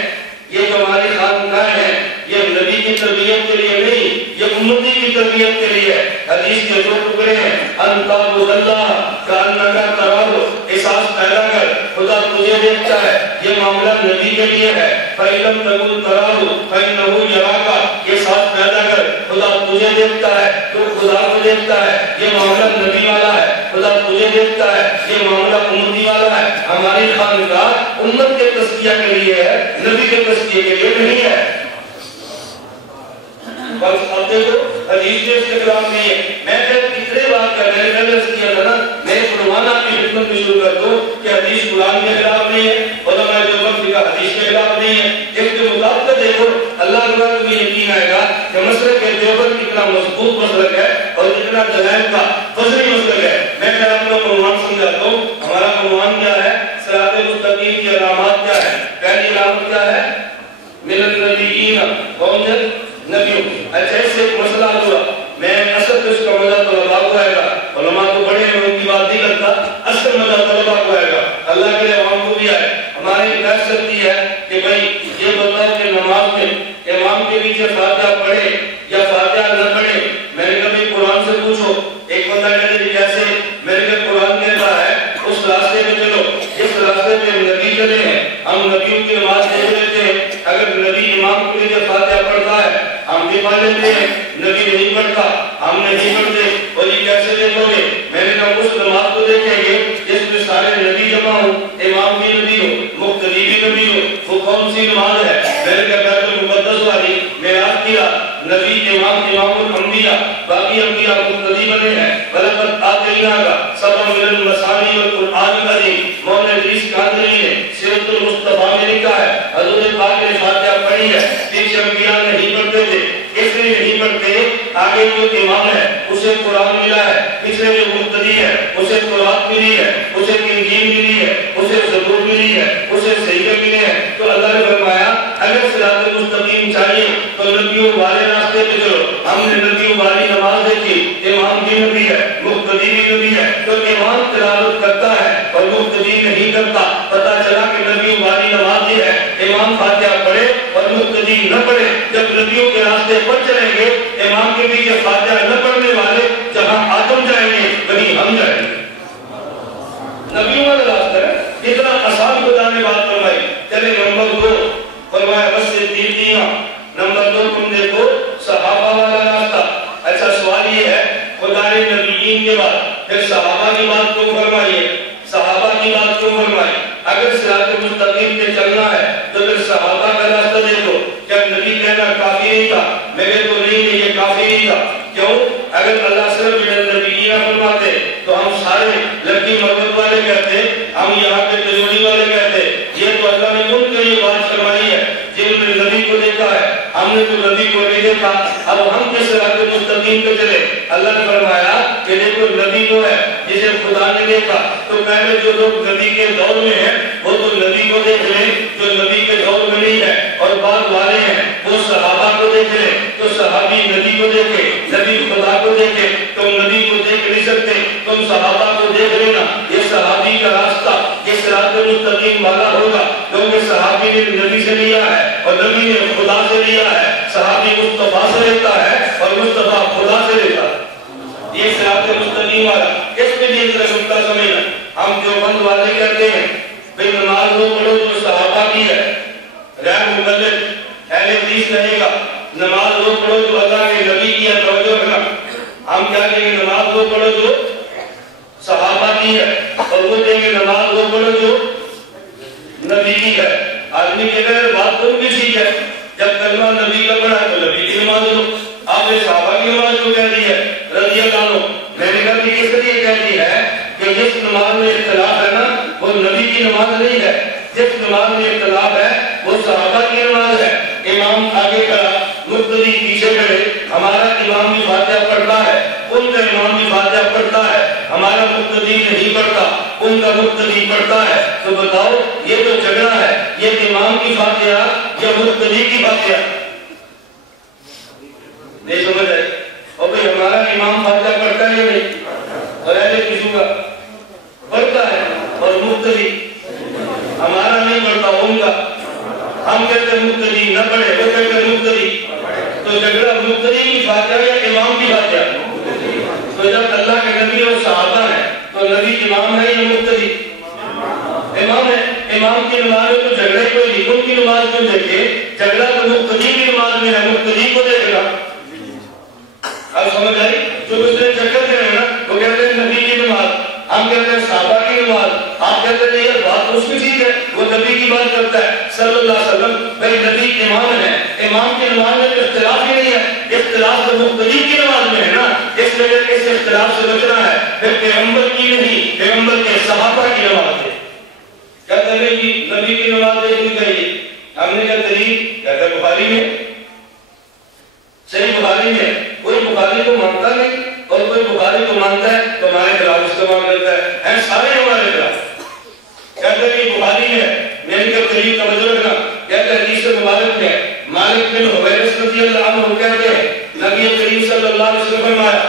یہ جو ہماری خانقاہیں ہیں یہ نبی کی تربیت کے لیے نہیں، یہ امتی کی تربیت کے لیے ہے. حدیث کے دو ٹکڑے ہیں، ان تعبد اللہ کأنک تراہ، احساس پیدا کر خدا تجھے دیکھتا ہے. یہ معاملہ نبی کے لیے ہے. فَإِلَّمْ تَكُنْ تَرَاهُ فَإِنَّهُ يَرَاكَ، یہ احساس پیدا کر خدا تجھے دیکھتا ہے، تو خدا کو دیکھتا ہے. یہ معاملہ نبی والا ہے، خدا تجھے دیکھتا ہے. یہ معاملہ امتی والا ہے. ہماری خانقاہ امت کے تزکیہ کے لیے ہے، نبی کے تزکیے کے لیے نہیں ہے. بس اب دیکھو حدیث جو اس کے خلاف نہیں ہے. میں پھر کتنے بات کر رہے ہیں کیا تھا نا، میں قرآن آپ کی خدمت میں شروع کر دوں کہ حدیث قرآن کے خلاف نہیں ہے، علماء دیوبند کا حدیث کے خلاف نہیں ہے. ایک جو مطابقت دیکھو اللہ تعالیٰ کو یقین آئے گا کہ مسئلہ کے دیوبند کتنا مضبوط مسلک ہے اور کتنا دلائل کا فضلی مسلک ہے. میں پھر آپ کو عنوان سمجھاتا ہوں. ہمارا عنوان کیا ہے؟ صراط مستقیم کی علامات کیا ہے؟ پہلی علامت کیا ہے؟ من النبیین، کون ہے؟ نبیوں. اچھا اس سے ایک مسئلہ ہوا. میں اصل تو اس کا مزہ طلباء کو آئے گا. علماء تو بڑے ہیں ان کی بات نہیں کرتا، اصل مزہ طلباء کو آئے گا. اللہ کے لیے عوام کو بھی آئے. ہماری بحث چلتی ہے کہ بھائی یہ بتاؤ کہ نماز میں امام کے پیچھے فاتحہ پڑھے یا فاتحہ نہ پڑھے. میں نے کبھی قرآن سے پوچھو. ایک بندہ کہتے ہیں کیسے؟ میں نے کہا قرآن کہتا ہے اس راستے میں چلو جس راستے پہ نبی چلے ہیں. ہم نبیوں کی نماز دیکھ لیتے ہیں. اگر نبی امام کے پیچھے فاتحہ پڑھتا ہے ہم بھی پڑھ لیتے ہیں، نبی نہیں پڑھتا ہم نہیں پڑھتے. اور یہ کیسے دیکھو گے؟ میں نے کہا اس نماز کو دیکھیں گے جس میں سارے نبی جمع ہوں، امام بھی نبی ہو، مقتدی بھی نبی ہو. وہ کون سی نماز ہے؟ میں نے کہا بیت المقدس والی. معراج کیا نبی امام الانبیاء، باقی انبیاء مقتدی بنے ہیں. وَلَقَدْ آتَيْنَاكَ سَبْعًا مِنَ الْمَثَانِي وَالْقُرْآنِ الْعَظِيمِ. مولانا ادریس قادری نے سیرت المصطفیٰ میں لکھا ہے حضور پاک نے فاتحہ پڑھی ہے. پیچھے انبیاء نہیں پڑھتے تھے، اس لیے نہیں پڑھتے. آگے جو امام ہے اسے قرآن ملا ہے، پچھلے جو مقتدی ہے اسے قرآن ملی ہے، اسے انجیل ملی ہے، اسے زبور ملی ہے، اسے صحیفے ملے ہیں. تو اللہ نے فرمایا اگر صراط مستقیم چاہیے تو نبیوں والے راستے پہ چلو. ہم نے نبیوں والی نماز دیکھی، امام بھی نبی ہے، مقتدی بھی نبی ہے. تو امام تلاوت کرتا ہے اور مقتدی نہیں کرتا. پتہ چلا کہ نبیوں والی نماز یہ ہے امام فاتحہ پڑھے اور مقتدی نہ پڑھے. جب نبیوں کے راستے پر چلیں گے امام کے پیچھے فاتحہ نہ پڑھنے والے جہاں آدم جائیں گے وہیں ہم جائیں گے. نبیوں والا راستہ ہے. اتنا آسان خدا نے بات فرمائی. چلے نمبر 2 فرمایا بس صدیقیہ. نمبر 2 تم دیکھو صحابہ والا راستہ. اچھا سوال یہ ہے خدا نے نبیین کے بعد پھر صحابہ کی بات کیوں فرمائی ہے؟ صحابہ کی بات کیوں فرمائی؟ اگر صراط مستقیم پہ چلنا ہے تو پھر صحابہ کا راستہ دیکھو. کیا نبی کہنا کافی نہیں تھا؟ میرے تو نہیں یہ کافی نہیں تھا. کیوں؟ اگر اللہ صرف نبیین فرماتے تو ہم سارے لڑکی مرد والے کہتے، ہم یہاں پہ تجوری والے کہتے. یہ تو اللہ نے ان کے لیے بات فرمائی ہے جنہوں نے نبی کو دیکھا ہے. ہم نے تو نبی کو نہیں دیکھا، اب ہم کس صراط مستقیم پہ چلے؟ اللہ نے فرمایا کہ دیکھو نبی وہ ہے جسے خدا نے دیکھا، تو پہلے جو لوگ نبی کے دور میں ہیں وہ تو نبی کو دیکھ لیں، جو نبی کے دور میں نہیں ہے اور بعد والے ہیں وہ صحابہ کو دیکھ لیں، تو صحابی نبی کو دیکھے، نبی خدا کو دیکھے، تم نبی کو دیکھ نہیں سکتے، تم صحابہ کو دیکھ لینا، یہ صحابی کا راستہ یہ صراط مستقیم والا ہوگا، کیونکہ صحابی نے نبی سے لیا ہے اور نبی نے خدا سے لیا ہے، صحابی مصطفیٰ سے لیتا ہے اور مصطفیٰ خدا سے لیتا ہے، یہ صراط مستقیم والا۔ اس پہ بھی ذرا نقطہ سمجھنا، ہم دیوبند والے کہتے ہیں بھئی نماز وہ پڑھو جو صحابہ کی ہے، غیر مقلد اہل حدیث رہے گا، نماز وہ پڑھو جو اللہ کے نبی کی ہے، توجہ رکھنا، ہم کیا کہیں گے نماز وہ پڑھو جو صحابہ کی ہے، اور وہ کہیں گے نماز وہ پڑھو جو نبی کی ہے۔ آدمی کہتا ہے بات تو بھی ٹھیک ہے، جب کلمہ نبی کا پڑھا تو نبی کی نماز لو، آپ نے صحابہ کی نماز کو کہہ دی ہے رضی اللہ عنہ، میں نے کہا کہ اس لیے کہہ دی ہے کہ جس نماز میں اختلاف ہے نا وہ نبی کی نماز نہیں ہے، جس نماز میں اختلاف ہے وہ صحابہ کی نماز ہے۔ امام آگے کھڑا، مقتدی پیچھے کھڑے، ہمارا امام بھی فاتحہ پڑھتا ہے، ان کا امام بھی فاتحہ پڑھتا ہے، ہمارا مقتدی نہیں پڑھتا، ان کا مقتدی پڑھتا ہے، تو بتاؤ یہ تو جھگڑا ہے، یہ امام کی فاتحہ یا مقتدی کی فاتحہ؟ نہیں سمجھ آئی؟ اور بھئی ہمارا امام فاتحہ پڑھتا ہے یا نہیں؟ اور اہل کسو کا پڑھتا ہے اور مقتدی ہمارا نہیں پڑھتا، ان کا، ہم کہتے ہیں مقتدی نہ پڑھے، وہ کہتے ہیں مقتدی، تو جھگڑا مقتدی کی فاتحہ یا امام کی فاتحہ؟ تو جب اللہ کے نبی اور صحابہ ہیں تو نبی امام ہے یا مقتدی؟ امام ہے، امام کی نماز میں تو جھگڑا ہی کوئی نہیں، ان کی نماز کو دیکھے، جھگڑا تو مقتدی کی نماز میں ہے، مقتدی کو دیکھے گا۔ اب سمجھ آئی؟ جو اس نے چکر دے رہے ہیں نا وہ کہتے ہیں نبی کی نماز، ہم کہتے ہیں صحابہ کی نماز، آپ کہتے ہیں یہ بات اس کی ٹھیک ہے، وہ نبی کی بات کرتا ہے صلی اللہ علیہ وسلم، بھائی نبی امام ہے، امام کی نماز میں تو اختلاف ہی نہیں ہے، اختلاف تو مقتدی کی نماز میں ہے نا، اس لیے اس اختلاف سے بچنا ہے، پھر پیغمبر کی نہیں، پیغمبر کے صحابہ کی نماز ہے۔ کہتے ہیں کہ نبی کی نماز دیکھنی چاہیے، ہم نے کہا دلیل، کہتا ہے بخاری میں، صحیح بخاری میں، کوئی بخاری کو مانتا نہیں اور کوئی بخاری کو مانتا ہے تو ہمارے خلاف استعمال کرتا ہے، سارے ہمارے خلاف۔ کہتے ہیں کہ بخاری میں، میں نے کہا دلیل توجہ رکھنا، کہتے ہیں حدیث مبارک میں مالک بن حویرث رضی اللہ عنہ کہتے ہیں نبی کریم صلی اللہ علیہ وسلم فرمایا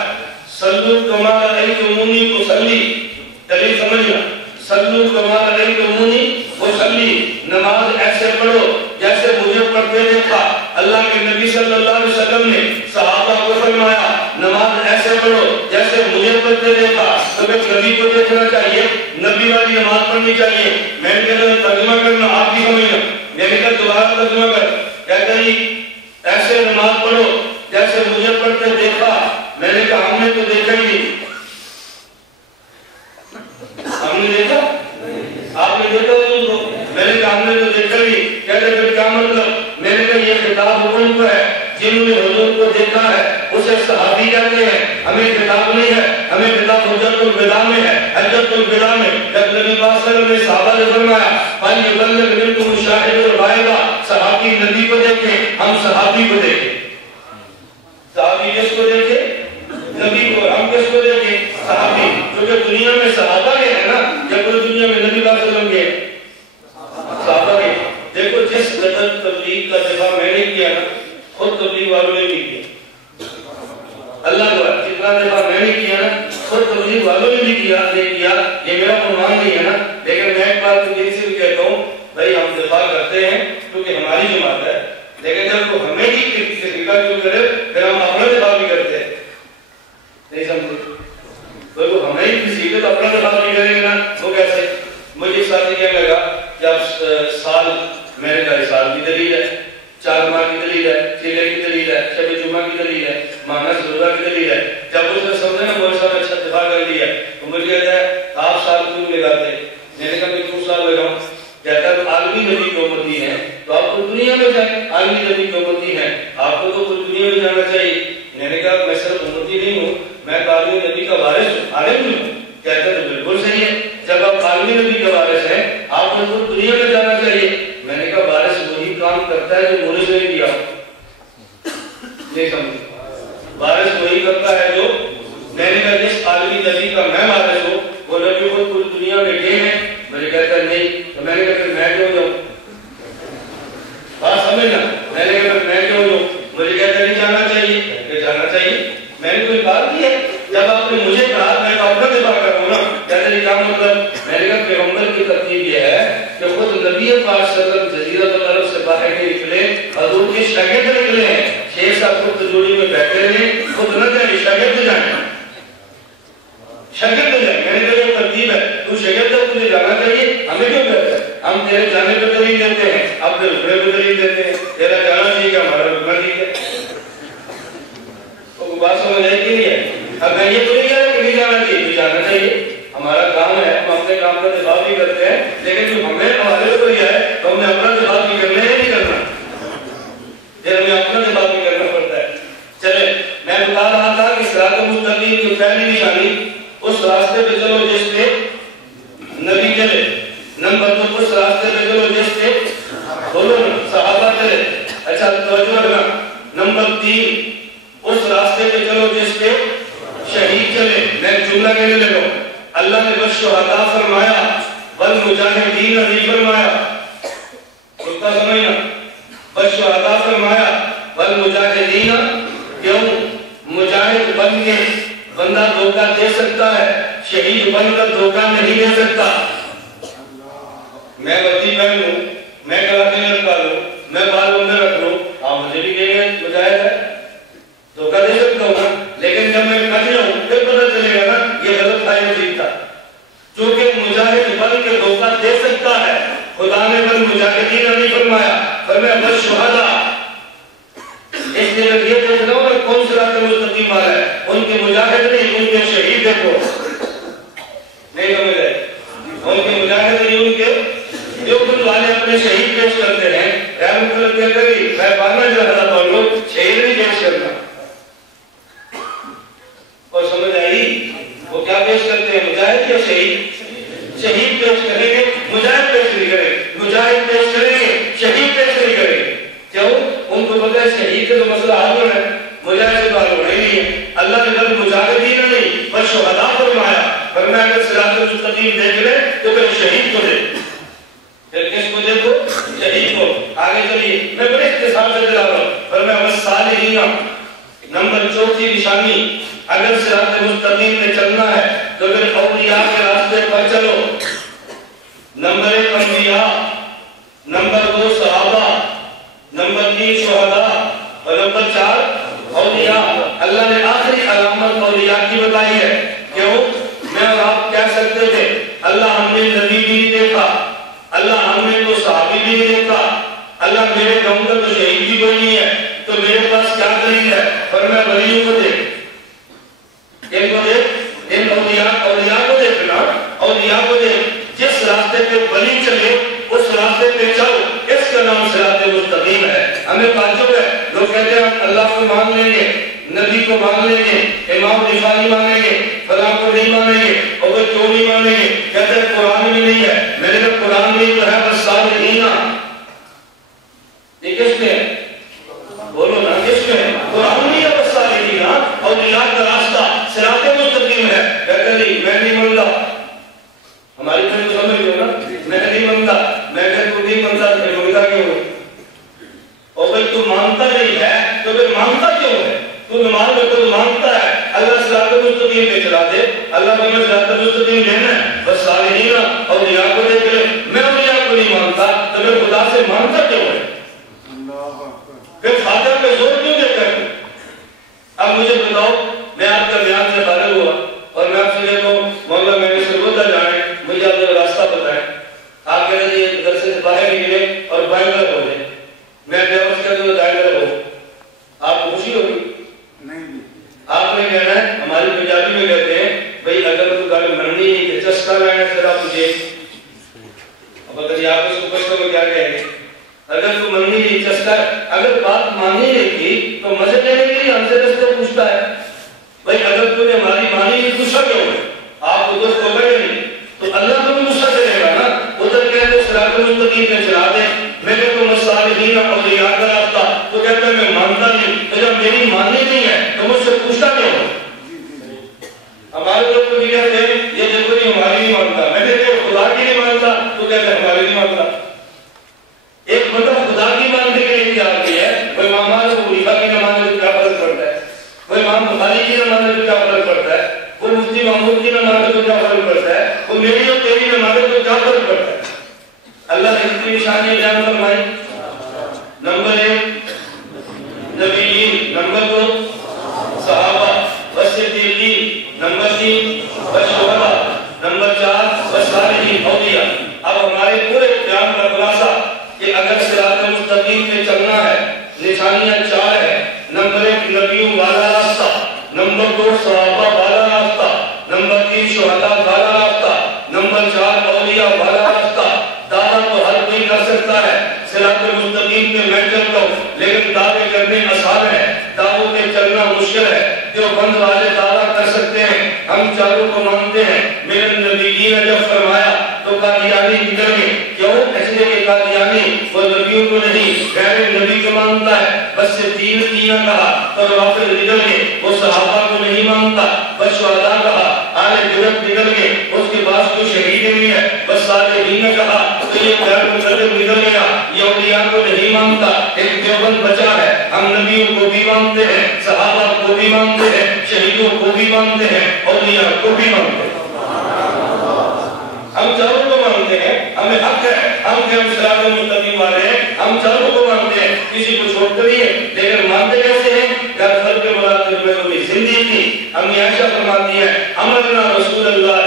صلو کما رأیتمونی اصلی، دلیل سمجھنا، صلو کما رأیتمونی اصلی، نماز ایسے پڑھو جیسے مجھے پڑھتے دیکھا۔ اللہ کے نبی صلی اللہ علیہ وسلم نے صحابہ کو فرمایا نماز ایسے پڑھو جیسے مجھے پڑھتے دیکھا، تو پھر نبی کو دیکھنا چاہیے، نبی والی نماز پڑھنی چاہیے۔ میں نے کہا ترجمہ کرنا آپ کی سمجھنا، میں نے کہا دوبارہ ترجمہ کر، کہتا جی ایسے نماز پڑھو جیسے مجھے پڑھتے دیکھا۔ میں نے کہا ہم نے تو دیکھا ہی نہیں، ہم نے دیکھا، آپ نے دیکھا حضور کو؟ میں نے کہا ہم نے تو دیکھا ہی، کہتے پھر کیا مطلب؟ میں نے کہا یہ خطاب ان کو ہے جنہوں نے حضور کو دیکھا ہے، اسے صحابی کہتے ہیں، ہمیں خطاب نہیں ہے، ہمیں خطاب حجت الوداع میں ہے، حجت الوداع میں جب نبی پاک صلی اللہ علیہ وسلم نے صحابہ سے فرمایا فَلْيُبَلِّغْ مِنْكُمُ الشَّاهِدُ الْغَائِبَ، صحابی نبی کو دیکھیں، ہم صحابی کو دیکھیں، صحابی کس کو دیکھیں؟ نبی کو، ہم کس کو دیکھیں؟ صحابی، کیونکہ دنیا میں صحابہ کے ہیں نا، جب پوری دنیا میں نبی پاک صلی اللہ علیہ وسلم کے صحابہ کے۔ دیکھو جس قدر تبلیغ کا دفاع میں نے کیا نا خود تبلیغ والوں نے بھی کیا، اللہ کو جتنا دفاع میں نے کیا نا خود تبلیغ والوں نے بھی کیا، یہ میرا عنوان نہیں ہے نا، لیکن میں ایک بات تو سے بھی کہتا ہوں بھائی ہم دفاع کرتے ہیں کیونکہ ہماری جماعت ہے، لیکن جب وہ ہمیں ہی کسی کا کیوں کرے پھر ہم اپنا دفاع بھی کرتے ہیں، نہیں سمجھے؟ تو ہمیں ہی کسی کو اپنا دفاع نہیں کریں گے نا، وہ کیسے؟ مجھے ساتھ کیا لگا جب سال میرے کا سال کی دلیل ہے، 4 ماہ کی دلیل ہے، چیلے کی دلیل ہے، شب جمعہ کی دلیل ہے، مانا سرورہ کی دلیل ہے، جب اس نے سمجھے نا بہت سارا اچھا دفاع کر لیا تو مجھے کہتا ہے آپ سال کیوں لگاتے؟ میں نے کہا میں کیوں سال لگاؤں؟ کہتا ہے عالمی نبی کی امتی ہیں تو آپ کو دنیا میں جائیں، عالمی نبی کی امتی ہیں آپ کو تو پوری دنیا میں جانا چاہیے۔ میں نے کہا میں صرف امتی نہیں ہوں، میں عالمی نبی کا وارث ہوں، عالم ہوں۔ کہتا ہے تو بالکل صحیح ہے، جب آپ عالمی نبی کا وارث ہیں آپ کو پوری دنیا میں جانا چاہیے۔ میں نے کہا وارث وہی کام کرتا ہے جو مورث نے کیا، نبی پاک صلی اللہ علیہ وسلم جزیرۃ العرب سے باہر نکلے، حضور کے شاگرد نکلے ہیں، 6 سال خود تجوری میں بیٹھے رہے، خود نہ جائیں شاگرد جائیں، شاگرد جائیں۔ میں نے کہا ترتیب ہے، تو شاگرد ہے، تجھے جانا چاہیے، ہمیں کیوں کہتا ہے؟ ہم تیرے جانے پہ دلیل دیتے ہیں، اپنے رکنے پہ دلیل دیتے ہیں، تیرا جانا ٹھیک ہے، ہمارا رکنا ٹھیک ہے۔ تو بات سمجھ آئی کہ نہیں ہے؟ اب میں یہ تو نہیں کہہ رہا کہ نہیں جانا چاہیے، تو جانا چاہیے، ہمارا کام ہے، ہم اپنے کام کا دفاع بھی کرتے ہیں، لیکن جو ہمیں ہمارے اوپر یہ ہے تو ہمیں اپنا دفاع بھی کرنا ہے نہیں کرنا، پھر ہمیں اپنا دفاع بھی کرنا پڑتا ہے۔ چلے میں بتا رہا تھا کہ صراط مستقیم کی پہلی نشانی اس راستے پہ چلو جس پہ نبی چلے، نمبر 2 اس راستے پہ چلو جس پہ بولو نا صحابہ چلے، اچھا توجہ رکھنا، نمبر 3 اس راستے پہ چلو جس پہ شہید چلے۔ میں جملہ کہنے لگا، اللہ نے والشہداء فرمایا والمجاہدین نہیں فرمایا، رکتا سمجھنا، والشہداء فرمایا والمجاہدین، کیوں؟ مجاہد بن کے بندہ دھوکہ دے سکتا ہے، شہید بن کر دھوکہ نہیں دے سکتا۔ میں وردی پہن لوں، میں کلاتے میں رکھا لوں، میں بال بندے رکھ لوں، آپ مجھے بھی کہیں گے مجاہد ہے، دھوکہ دے سکتا ہوں نا، لیکن جب میں کٹ جاؤں پھر پتہ چلے گا نا یہ غلط تھا یہ ٹھیک تھا، چونکہ مجاہد بن کے دھوکہ دے سکتا ہے۔ خدا نے بل مجاہدین نہیں فرمایا، فرمایا بل شہداء۔ اس لیے یہ دیکھنا ہو کون صراط مستقیم والا ہے، ان کے مجاہد نہیں ان کے شہید دیکھو، نہیں سمجھ رہے، ان کے مجاہد نہیں ان کے جو کچھ والے اپنے شہید پیش کرتے ہیں، رحمت اللہ کہتے ہیں میں پانا جو ہے تو لوگ شہید نہیں پیش کرنا، اور سمجھ آئی وہ کیا پیش کرتے ہیں مجاہد یا شہید؟ شہید پیش کریں گے، مجاہد پیش نہیں کریں گے، مجاہد پیش کریں گے، شہید پیش نہیں کریں گے، کیوں؟ ان کو پتہ ہے شہید سے تو مسئلہ حل ہونا ہے، مجاہد سے تو حل ہونا ہی نہیں ہے۔ اللہ نے بل مجاہدین نہیں بل شہداء فرمایا، فرمایا اگر صراط مستقیم دیکھ لے تو پھر شہید کو دیکھ، پھر کس کو دیکھو؟ شہید کو۔ آگے چلیے میں بڑے اختصار سے چلا رہا ہوں، فرمایا والصالحین، نمبر 4 نشانی، اگر صراط مستقیم میں چلنا ہے تو پھر اولیاء کے راستے پر چلو۔ نمبر 1 انبیاء، نمبر 2 صحابہ، نمبر 3 شہداء، اور نمبر 4 اولیاء۔ اللہ نے آخری علامت اولیاء کی بتائی ہے، کیوں؟ میں اور آپ کہہ سکتے تھے اللہ ہم نے نبی بھی نہیں دیکھا، اللہ ہم نے تو صحابی بھی نہیں دیکھا، اللہ میرے گاؤں کا تو شہید بھی کوئی نہیں ہے، تو میرے پاس کیا دلیل ہے؟ فرمایا ولیوں کو دیکھ، ان کو دیکھ، ان اولیاء کو دیکھنا، اولیاء کو دیکھ، جس راستے پہ ولی چلے اس راستے پہ چلو، اس کا نام صراط مستقیم ہے۔ ہمیں تعجب ہے لوگ کہتے ہیں اللہ کو مان لیں گے، نبی کو مان لیں گے، امام رفاعی مانیں گے، فلاں کو نہیں مانیں گے، اور وہ کیوں نہیں مانیں گے؟ کہتے ہیں قرآن میں نہیں ہے، میں نے کہا قرآن میں تو ہے والصالحین، یہ کس میں ہے؟ بولو نا کس میں ہے؟ قرآن میں ہے والصالحین، اولیاء کا راستہ صراط مستقیم ہے۔ کہتے نہیں میں نہیں مانتا، ہماری پھر تو سمجھ لو نا، میں نہیں مانتا، میں کہ تو نہیں مانتا پھر مانتا کیوں ہے؟ اور بھائی تو مانتا نہیں ہے تو پھر مانتا کیوں ہے؟ تو نماز میں خود مانتا ہے اللہ صراط مستقیم پہ چلا دے، اللہ میں صراط مستقیم لینا ہے بس صالحین اولیاء کو دیکھ لے، میں اولیاء کو نہیں مانتا تو میں خدا سے مانتا کیوں ہے؟ پھر خاطر پہ زور کیوں دیتا ہے؟ اب مجھے بتاؤ، میں آپ کا بیان سے فارغ ہوا اور میں آپ سے کہتا ہوں مولا میں نے سرگودا جانا ہے، مجھے آپ کا راستہ بتائیں، آپ کہہ رہے ہیں گھر سے باہر نکلے اور بائیں طرف ہو جائے، میں ڈرائیور کہتا ہوں دائیں طرف ہو، آپ کو خوشی ہوگی؟ آپ نے کہنا ہے، ہماری پنجابی میں کہتے ہیں بھئی اگر تو گل مننی کہ چسکا لینا پھر آپ مجھے، اب اگر آپ اس کو پشتوں میں کیا کہیں گے؟ اگر تو مننی نہیں چسکا، اگر بات مانی نہیں کی تو مزے لینے کے لیے ہم سے رستے پوچھتا ہے، بھئی اگر تو نے ہماری مانی نہیں غصہ کیوں ہے؟ آپ کو دوست کو گئے نہیں تو اللہ کو بھی غصہ کرے گا نا، ادھر کہتے ہیں صراط مستقیم میں چلا دیں، میں کہتا ہوں الصالحین اولیاء کا راستہ، تو کہتا ہے میں مانتا نہیں، تو جب میری ماننی نہیں ہے تو مجھ سے پوچھتا کیوں ہے؟ ہمارے لوگ تو کہتے ہیں یہ دیکھو نہیں ہماری نہیں مانتا، میں کہتے ہیں خدا کی نہیں مانتا، تو کہتے ہیں ہماری نہیں مانتا۔ ایک مطلب خدا کی ماننے کے لیے تیار کی ہے، کوئی امام ابو حنیفہ کی نہ مانے تو کیا فرق پڑتا ہے، کوئی امام بخاری کی نہ مانے تو کیا فرق پڑتا ہے، کوئی مفتی محمود کی نہ مانے تو کیا فرق پڑتا ہے، کوئی میری اور تیری نہ مانے تو کیا فرق پڑتا ہے۔ اللہ نے اتنی کی نشانیاں بیان فرمائی. نمبر 1 نبیین، نمبر 2 صحابہ والصدیقین، نمبر 3 والشہداء، نمبر 4 والصالحین اولیاء. اب ہمارے پورے بیان کا خلاصہ کہ اگر صراط مستقیم پہ چلنا ہے نشانیاں 4 ہیں. نمبر 1 نبیوں والا راستہ، نمبر 2 صحابہ والا راستہ، نمبر 3 شہداء والا راستہ، نمبر 4 اولیاء والا راستہ. دعویٰ تو ہر کوئی کر سکتا ہے، صراط مستقیم پہ میں چلتا ہوں، لیکن دعوے کرنے آسان ہے، دعووں پہ چلنا مشکل ہے. جو بند والے دعویٰ کر سکتے ہیں ہم چاروں کو مانتے ہیں. میرے نبی نے جب فرمایا تو قادیانی نکل گئے. کیوں؟ اس لیے کہ قادیانی وہ نبیوں کو نہیں غیر نبی کو مانتا ہے. بس دین کیا کہا تو رافض نکل گئے، وہ صحابہ کو نہیں مانتا. بس شہداء کہا، اہل بدعت نکل گئے، اس کے پاس کوئی شہید نہیں ہے. بس صالحین نے کہا تو یہ غیر مقلد نکل گیا، یہ اولیاء کو نہیں مانتا. ایک دیوبند بچا ہے، ہم نبیوں کو بھی مانتے ہیں، صحابہ کو بھی مانتے ہیں، شہیدوں کو بھی مانتے ہیں، اولیاء کو بھی مانتے ہیں. ہم چاروں کو مانتے ہیں، ہمیں حق ہے، ہم صراط مستقیم والے ہیں، ہم چاروں کو مانتے ہیں، کسی کو چھوڑ کر ہی ہے. لیکن مانتے کیسے ہیں؟ کہ فرق مراتب میں کوئی زندگی تھی. امی عائشہ فرماتی ہے امرنا رسول اللہ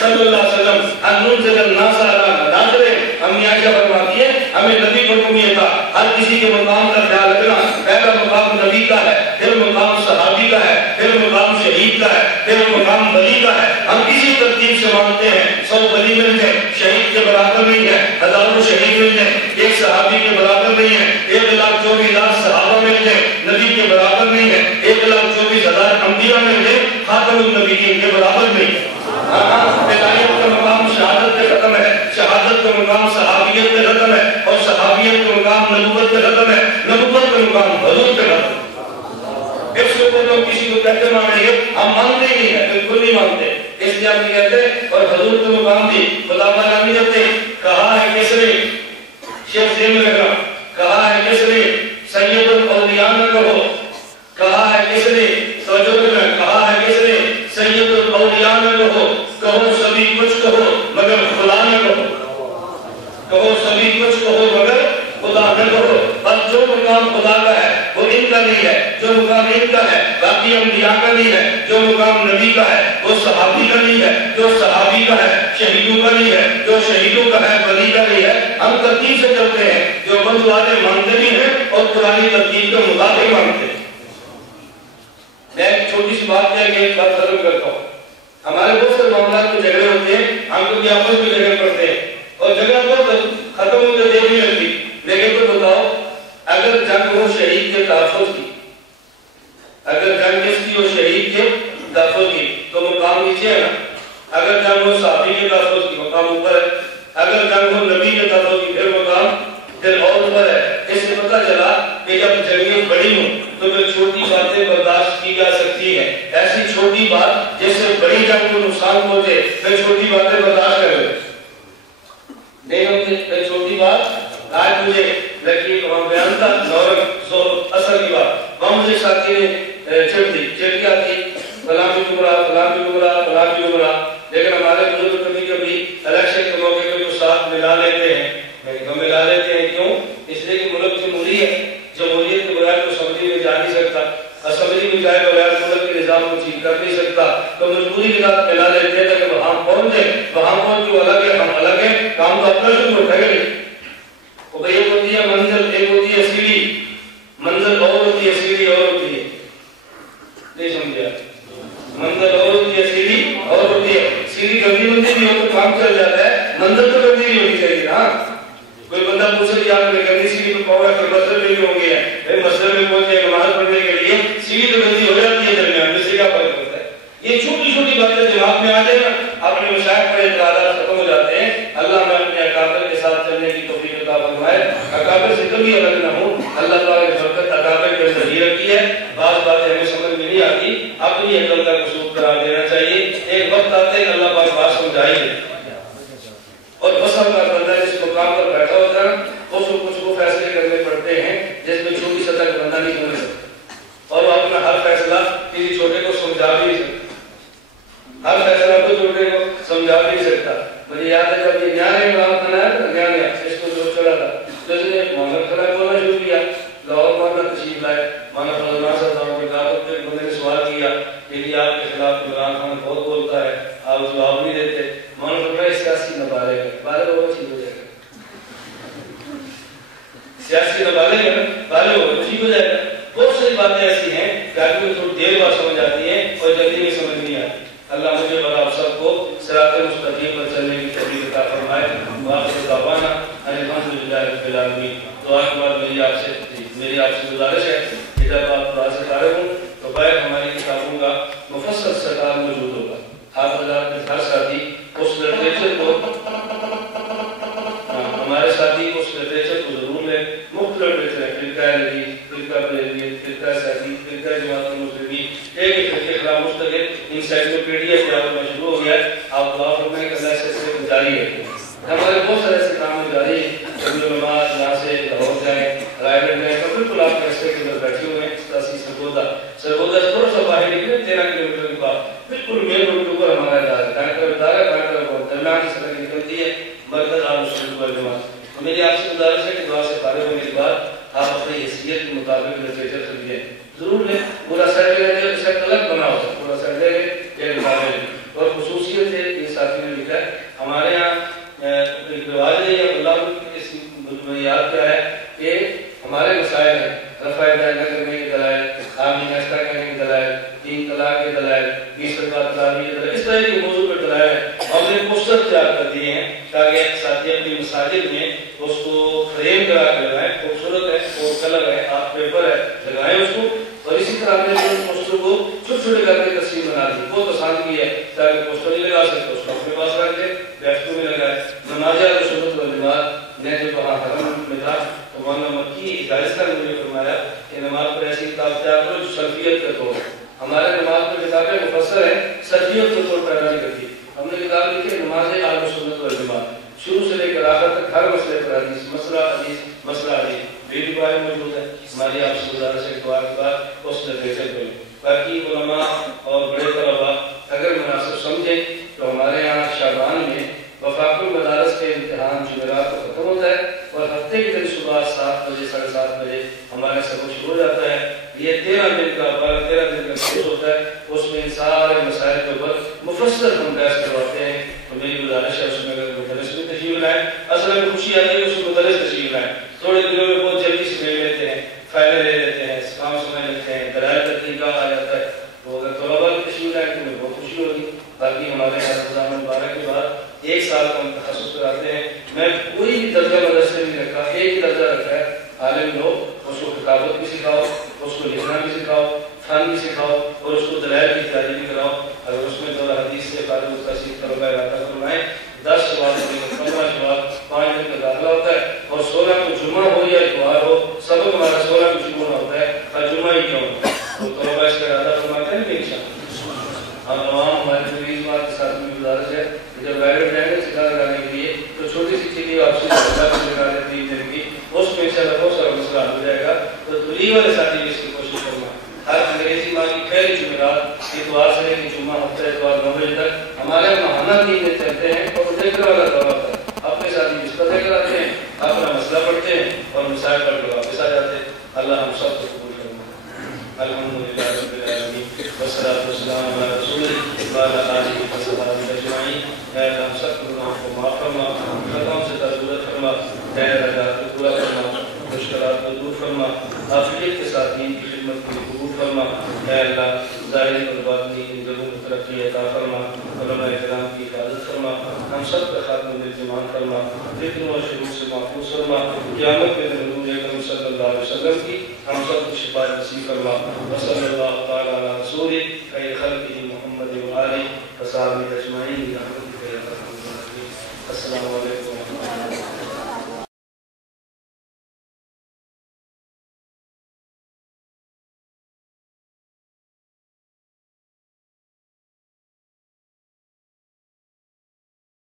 صلی اللہ علیہ وسلم ان ننزل الناس علی منازل. امی عائشہ فرماتی ہے ہمیں نبی کو حکم یہ تھا ہر کسی کے مقام کا خیال رکھنا. پہلا مقام نبی کا ہے، پھر مقام صحابی کا ہے، پھر مقام شہید کا ہے، پھر مقام ولی کا ہے. ہم کسی ترتیب سے مانتے ہیں. 100 ولی مل جائے شہید کے برابر نہیں ہے، ہزاروں شہید مل جائے ایک صحابی کے برابر نہیں ہے. 1,24,000 صحابہ مل جائے نبی کے برابر نہیں ہے. 1,24,000 انبیاء مل جائے خاتم النبیین کے برابر نہیں ہے. ولایت کا مقام شہادت پہ ختم ہے، شہادت کا مقام صحابیت پہ ختم ہے، اور صحابیت کا مقام نبوت پہ ختم ہے، نبوت کا مقام حضور پہ ختم ہے. اس کو تو کسی کو کہتے مانیں گے، ہم مانتے ہی نہیں ہیں، بالکل نہیں مانتے. اس لیے ہم کہتے ہیں اور حضور کا مقام بھی خدا والا نہیں رہتے. کہا ہے کس نے؟ شیخ زین لگا کہا ہے کس نے؟ سید الاولیاء نہ کہو. کہا ہے کس نے؟ کہا ہے کس نے؟ سید الاولیاء نہ کہو. کہو سبھی کچھ کہو مگر خدا نہ کہو. کہو سبھی کچھ کہو مگر خدا نہ کہو. بس جو مقام خدا کا ہے وہ ان کا نہیں ہے، جو مقام ان کا ہے باقی انبیاء کا نہیں ہے. جو مقام نبی کا ہے وہ صحابی کا نہیں ہے، جو صحابی کا ہے شہیدوں کا نہیں ہے، جو شہیدوں کا ہے ولی کا نہیں ہے. ہم ترتیب سے چلتے ہیں، جو بند والے مانتے بھی ہیں اور پرانی ترتیب کے مطابق مانتے ہیں. میں ایک چھوٹی سی بات کہہ کے ایک بات ختم کرتا ہوں. ہمارے بہت سے معاملات میں جھگڑے ہوتے ہیں، ہم کو آپس میں جھگڑ پڑتے ہیں اور جھگڑا تو ختم ہوتے دیر نہیں لگتی. لیکن تو بتاؤ اگر جنگ ہو شہید کے تحفظ کی، اگر جنگ کس کی ہو شہید کے تحفظ کی تو مقام نیچے ہے نا. اگر جنگ ہو صحابی کے تحفظ کی مقام اوپر ہے. اگر جنگ ہو نبی کے تحفظ کی پھر مقام پھر اور اوپر ہے. اس سے پتہ چلا کہ جب جنگیں بڑی ہوں تو پھر چھوٹی باتیں برداشت کی جا سکتی ہیں. ایسی چھوٹی بات جس سے بڑی جنگ کو نقصان پہنچے پھر چھوٹی باتیں برداشت کر لیں. پھر چھوٹی بات آج مجھے لڑکی وہاں بیان تھا نورک اثر کی بات وہاں مجھے ساتھی نے چھڑ دی چڑکی آتی فلاں بھی گمراہ فلاں بھی گمراہ فلاں بھی گمراہ. لیکن ہمارے بزرگ کبھی کبھی الیکشن کے موقع پہ جو ساتھ ملا لیتے ہیں تو ملا لیتے ہیں. کیوں؟ اس لیے کہ ملک جمہوری ہے، جمہوریت کے بغیر تو اسمبلی میں جا نہیں سکتا، اسمبلی میں جائے بغیر ملک کے نظام کو ٹھیک کر نہیں سکتا. تو مجبوری کے ساتھ ملا لیتے ہیں تاکہ وہاں پہنچ جائے. وہاں پہنچ کے الگ ہے ہم الگ ہیں، کام تو اپنا شروع اٹھے گا. وہ ایک ہوتی ہے منزل، ایک ہوتی ہے سیڑھی. منزل اور ہوتی ہے سیڑھی اور ہوتی ہے. نہیں سمجھا؟ منزل اور ہوتی ہے سیڑھی اور ہوتی ہے. سیڑھی گندی بندی بھی ہو تو کام چل جاتا ہے، منزل تو گندی نہیں ہونی چاہیے نا. کوئی بندہ پوچھے کہ آپ نے گندی سیڑھی تو پاؤں پھر مسجد میں ہوں گے ہیں، مسجد میں پہنچے نماز پڑھنے کے لیے سیڑھی تو گندی ہو جاتی ہے درمیان میں، سے کیا فرق ہوتا ہے؟ یہ چھوٹی چھوٹی باتیں دماغ میں آ جائے نا اپنے مشاہد پر اعتراضات ختم ہو جاتے ہیں. اللہ میں اپنے اکابر کے ساتھ چلنے کی توفیق عطا فرمائے. اکابر سے کبھی الگ نہ ہوں. اللہ تعالیٰ نے برکت اکابر کے اندر ہی رکھی ہے. بعض باتیں ہمیں سمجھ میں نہیں آتی، اپنی عقل کا قصور قرار دینا چاہیے. ایک وقت آتے ہیں کہ اللہ پاک بات سمجھائے گے اور بس کا بندہ جس مقام پر بیٹھا ہوتا ہے اس کو کچھ وہ فیصلے کرنے پڑتے ہیں جس میں چھوٹی سطح کا بندہ نہیں سمجھ سکتا اور وہ اپنا ہر فیصلہ کسی چھوٹے کو سمجھا بھی نہیں سکتا. ہر فیصلہ کو چھوٹے کو سمجھا نہیں سکتا. مجھے یاد ہے جب یہ نیا انقلاب بنایا تھا, نیا اس کو جو چلا تھا, تو اس نے مولانا خلاف بولنا شروع کیا. لاہور مولانا تشریف لائے, مولانا فضل صاحب کے دعوت پہ بندے نے سوال کیا کہ یہ آپ کے خلاف عمران خان بہت بولتا ہے, آپ جواب نہیں دیتے. مولانا فرمایا سیاسی نبالے گا, بالغ ہوگا ٹھیک ہو جائے گا. سیاسی نبالے گا, بالغ ہوگا ٹھیک ہو جائے گا. بہت ساری باتیں ایسی ہیں کہ آدمی کو تھوڑی دیر بعد سمجھ آتی ہیں اور جلدی میں سمجھ نہیں آتی. اللہ مجھے اور آپ سب کو صراط مستقیم پر چلنے کی توفیق عطا فرمائے. وآخر دعوانا ان الحمد للہ رب العالمین. دعا کے بعد میری آپ سے گزارش ہے کہ جب آپ دعا سے فارغ ہوں تو باہر ہماری کتابوں کا مفصل سرکار موجود ہوگا. آپ حضرات کے ہر ساتھی اس لٹریچر کو, ہمارے ساتھی اس لٹریچر کو ضرور لیں. مختلف لٹریچر ہیں, فرقہ حدیث, فرقہ بریلویت, فرقہ سعدی, فرقہ جماعت المسلمین, ایک ایک فرقے خلاف مستقل انسائکلوپیڈیا تیار ہونا شروع ہو گیا ہے. آپ دعا فرمائیں کہ اللہ سے جاری ہے. ہمارے بہت سارے ایسے کام جاری ہیں. علماء یہاں سے لاہور جائیں, رائے گڑھ جائیں, تو بالکل آپ کے راستے کے اندر بیٹھے ہوئے ہیں. سرگودا سے تھوڑا سا باہر نکلے 13 کلومیٹر کے بعد بالکل مین روڈ کے اوپر ہمارا ادارہ ہے. دائیں طرف ادارہ ہے, بائیں طرف درمیان کی سڑک نکلتی ہے, مرکز اہل سنت والجماعت. میری آپ سے گزارش ہے کہ دعا سے فارغ ہونے کے بعد آپ اپنی حیثیت کے مطابق لٹریچر خریدیں, ضرور لیں. پورا سیٹ لے لیں, سیٹ الگ بنا ہوتا ہے, پورا سیٹ لے لیں, ایک کتاب لیں. اور خصوصیت ہے, یہ ساتھی نے لکھا ہے, ہمارے یہاں ایک رواج ہے یا اللہ کی بنیاد کیا ہے کہ ہمارے مسائل ہیں, رفع دین نہ کرنے کے دلائل, آمین ایسا کرنے کے دلائل, 3 طلاق کے دلائل, 20 طلاق کے دلائل, اس طرح کے موضوع پر دلائل ہیں. ہم نے پوسٹر تیار کر دیے ہیں تاکہ ساتھی اپنی مساجد میں اس کو فریم کرا کے لگائیں. خوبصورت ہے, اور کلر ہے, آپ پیپر ہے, لگائیں اس کو. اور اسی طرح ہم نے پوسٹر کو چھوٹے چھوٹے کر کے تصویر بنا دی, بہت آسان کی ہے. تاکہ پوسٹر نہیں لگا سکتے, اس کو اپنے پاس رکھ دیں, بیٹھوں میں لگائے. نماز اہل سنت والجماعت نے جب وہاں حرم میں تھا تو مولانا مکی دارستان نے مجھے فرمایا کہ نماز پر ایسی کتاب تیار کرو جو سلفیت کے طور. ہمارے نماز پر کتابیں مفسر ہیں, سلفیت کے طور پیدا نہیں کرتی. ہم نے کتاب لکھی نماز اہل سنت والجماعت, شروع سے لے کر آخر تک ہر مسئلے پر حدیث, مسئلہ حدیث میری بارے موجود ہے. ہماری آپ سے گزارش ہے دعا کے بعد اس لٹریچر کو لیں. باقی علماء اور بڑے طلباء اگر مناسب سمجھیں تو ہمارے یہاں شعبان میں وفاق المدارس کے امتحان جمعرات کو ختم ہوتا ہے, اور ہفتے کے دن صبح 7 بجے 7:30 بجے ہمارا سبق شروع ہو جاتا ہے. یہ 13 دن کا 13 دن کا کورس ہوتا ہے. اس میں سارے مسائل کے اوپر مفصل ہم بحث کرواتے ہیں. تو میری گزارش ہے اس میں اگر مدرس بھی تشریف لائیں, اصل میں خوشی آتی ہے اس میں مدرس تشریف لائیں. تھوڑے دنوں میں بہت جلدی سے لے لیتے ہیں, فائدے لے لیتے ہیں, کام سمجھ لیتے ہیں, دلائل کا طریقہ آ جاتا ہے. تو اگر طلباء بھی تشریف لائیں تو مجھے بہت خوشی ہوگی. باقی ہمارے رمضان مبارک کے بعد 1 سال کا ہم تخصص کراتے ہیں. میں کوئی بھی درجہ مدرسے نہیں رکھا, ایک ہی درجہ رکھا ہے, عالم لو. اس کو کتابت بھی سکھاؤ, اس کو لکھنا بھی سکھاؤ, فن بھی سکھاؤ, اور اس کو دلائل کی تیاری بھی کراؤ. اگر اس میں ذرا حدیث سے فارغ متصل طلباء عطا فرمائیں, 10 سوال کے 15 سوال 5 دن کا داخلہ ہوتا ہے. اور 16 کو جمعہ ہو یا اتوار ہو, سبق ہمارا 16 کو شروع ہوتا ہے, اور جمعہ ہی کیوں ہوتا ہے. تو طلباء اس کا ارادہ فرماتے ہیں کہ ہم تمام ہمارے مریض بات کے ساتھ میں گزارش ہے کہ جب وائرل جائیں گے سکھا لگانے کے لیے تو چھوٹی سی چیزیں آپ سے لگا دیتی ہے دن کی, اس میں سے بہت سارا مسئلہ ہو جائے گا. تو دلی والے ساتھی اس کی کوشش کرنا. ہر انگریزی ماہ کی پہلی جمعرات اتوار سے لے کے جمعہ ہفتہ اتوار 9 بجے تک ہمارے ماہانہ 3 دن چلتے ہیں, اور ذکر والا دورہ ہوتا ہے. اپنے ساتھی نسبتیں کراتے ہیں, اپنا مسئلہ پڑھتے ہیں, اور مسائل پڑھ کے واپس آ جاتے ہیں. اللہ ہم سب کو قبول کرنا. الحمدللہ رب العالمین والصلاۃ والسلام علی رسول اللہ وعلی آلہ وصحبہ اجمعین. اے اللہ ہم سب کو گناہوں کو معاف فرما, خطاؤں سے درگزر فرما, اے اللہ کو پورا فرما, مشکلات کو دور فرما, عافیت کے ساتھ دین کی خدمت کو قبول فرما. اے اللہ ظاہری اور باطنی زندگیوں کو ترقی عطا فرما, علماء کرام کی حفاظت فرما, ہم سب کا خاتمہ بالایمان فرما, فتنوں اور شرور سے محفوظ فرما. قیامت کے دن حضور اکرم صلی اللہ علیہ وسلم کی ہم سب کو شفاعت نصیب فرما. وصلی اللہ تعالی علی رسولہ خیر خلقہ محمد و آلہ وصحبہ اجمعین. السلام علیکم.